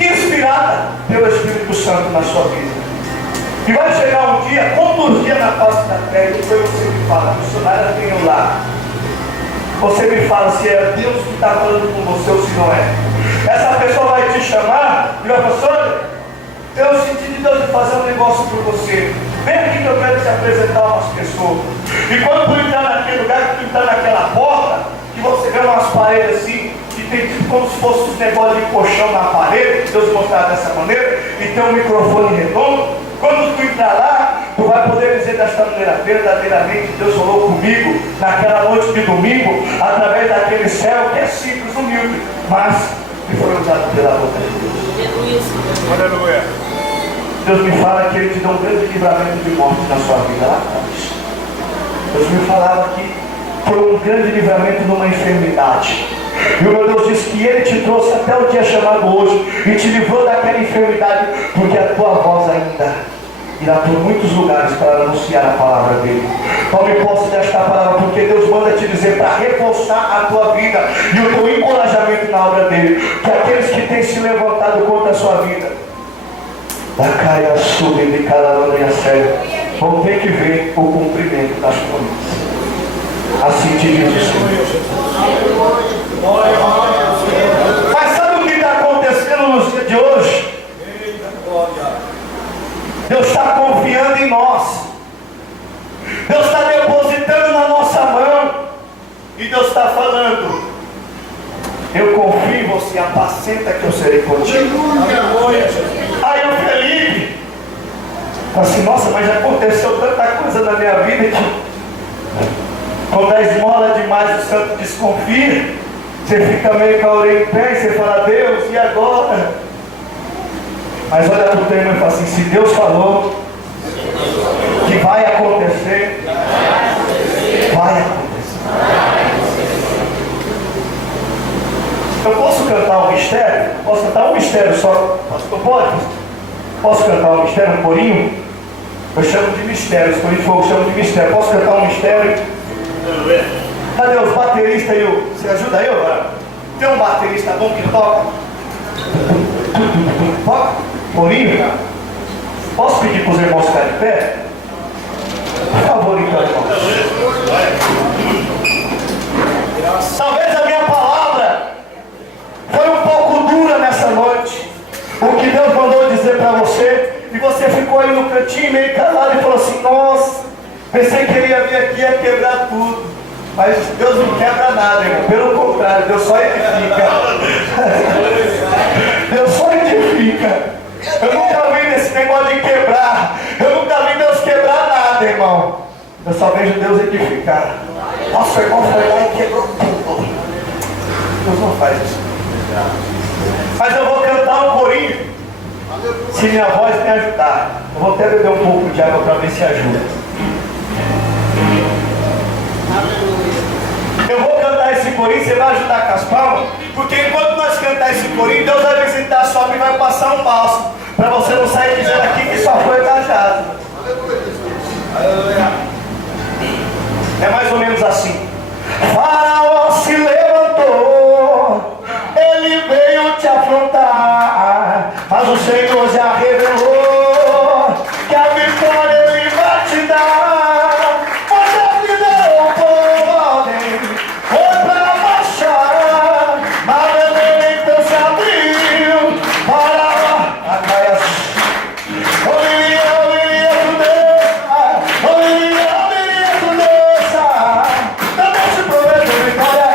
inspirada pelo Espírito Santo na sua vida. E vai chegar um dia, quantos dias na face da terra, e depois você me fala, missionária tem um lá. Você me fala se é Deus que está falando com você ou se não é. Essa pessoa vai te chamar e vai falar, olha, eu senti de Deus de fazer um negócio por você. Vem aqui que eu quero te apresentar umas pessoas. E quando tu entrar naquele lugar, que tu entrar naquela porta, que você vê umas paredes assim, que tem tipo como se fosse um negócio de colchão na parede, Deus mostrar dessa maneira, e tem um microfone redondo. Quando tu entrar lá, tu vai poder dizer desta maneira, verdadeiramente Deus falou comigo naquela noite de domingo, através daquele céu que é simples, humilde, mas que foi usado pela boca de Deus. Aleluia. Deus me fala que Ele te dá um grande livramento de morte na sua vida lá atrás. Deus me falava que foi um grande livramento numa enfermidade. E o meu Deus diz que Ele te trouxe até o dia chamado hoje e te livrou daquela enfermidade, porque a tua voz ainda irá por muitos lugares para anunciar a palavra dEle. Tome posse desta palavra, porque Deus manda te dizer para reforçar a tua vida e o teu encorajamento na obra dEle, que aqueles que têm se levantado contra a sua vida, da caia sube de cada e a sério, vão ter que ver o cumprimento das promessas. Assim te diz o Senhor. Mas sabe o que está acontecendo nos dias de hoje? Deus está confiando em nós. Deus está depositando na nossa mão. E Deus está falando, eu confio em você, apacenta que eu serei contigo. Aí o Felipe fala assim, nossa, mas já aconteceu tanta coisa na minha vida que quando a esmola demais o santo desconfia, você fica meio com a orelha em pé e você fala, Deus, e agora? Mas olha para o teu irmão e fala assim, se Deus falou que vai acontecer, vai acontecer. Eu posso cantar um mistério? Posso cantar um mistério só? Pastor, pode? Posso cantar um mistério, um corinho? Eu chamo de mistério, os corinhos de fogo chamam de mistério. Posso cantar um mistério? Cadê os bateristas aí? Você ajuda aí agora? Tem um baterista bom que toca? Toca? Corinho? Posso pedir para os irmãos ficarem de pé? Por favor, então, irmãos. Talvez a minha palavra foi um pouco dura nessa noite. O que Deus mandou dizer para você, e você ficou aí no cantinho meio calado e falou assim, nossa, pensei que ele ia vir aqui e ia quebrar tudo. Mas Deus não quebra nada, irmão. Pelo contrário, Deus só edifica. Deus só edifica. Eu nunca vi nesse negócio de quebrar. Eu nunca vi Deus quebrar nada, irmão. Eu só vejo Deus edificar. Nossa, o irmão foi lá e quebrou tudo. Deus não faz isso. Mas eu vou cantar um corinho, se minha voz me ajudar. Eu vou até beber um pouco de água para ver se ajuda. Eu vou cantar esse corinho, você vai ajudar com as palmas, porque enquanto nós cantar esse corinho, Deus vai visitar a sua vida e vai passar um bálsamo, para você não sair dizendo aqui que só foi cajado. É mais ou menos assim. Faraó se levantou, ele veio te afrontar, mas o Senhor já revelou que a vitória ele vai te dar. Também te prometo vitória,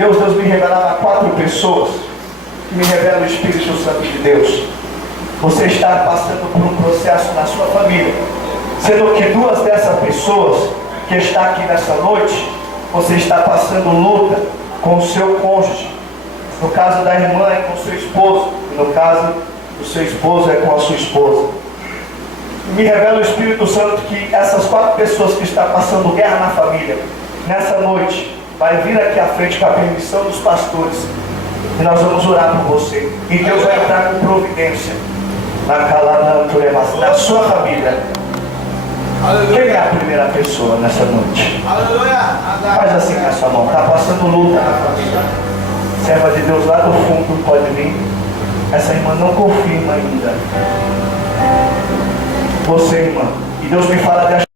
Deus, Deus me revelava 4 pessoas, que me revela o Espírito Santo de Deus. Você está passando por um processo na sua família, sendo que 2 dessas pessoas que está aqui nessa noite, você está passando luta com o seu cônjuge. No caso da irmã é com o seu esposo, e no caso do seu esposo é com a sua esposa. Me revela o Espírito Santo que essas 4 pessoas que estão passando guerra na família, nessa noite, vai vir aqui à frente com a permissão dos pastores, e nós vamos orar por você, e Deus vai entrar com providência na sua família. Quem é a primeira pessoa nessa noite? Faz assim com a sua mão. Está passando luta na família. Serva de Deus lá do fundo pode vir. Essa irmã não confirma ainda. Você, irmã. E Deus me fala de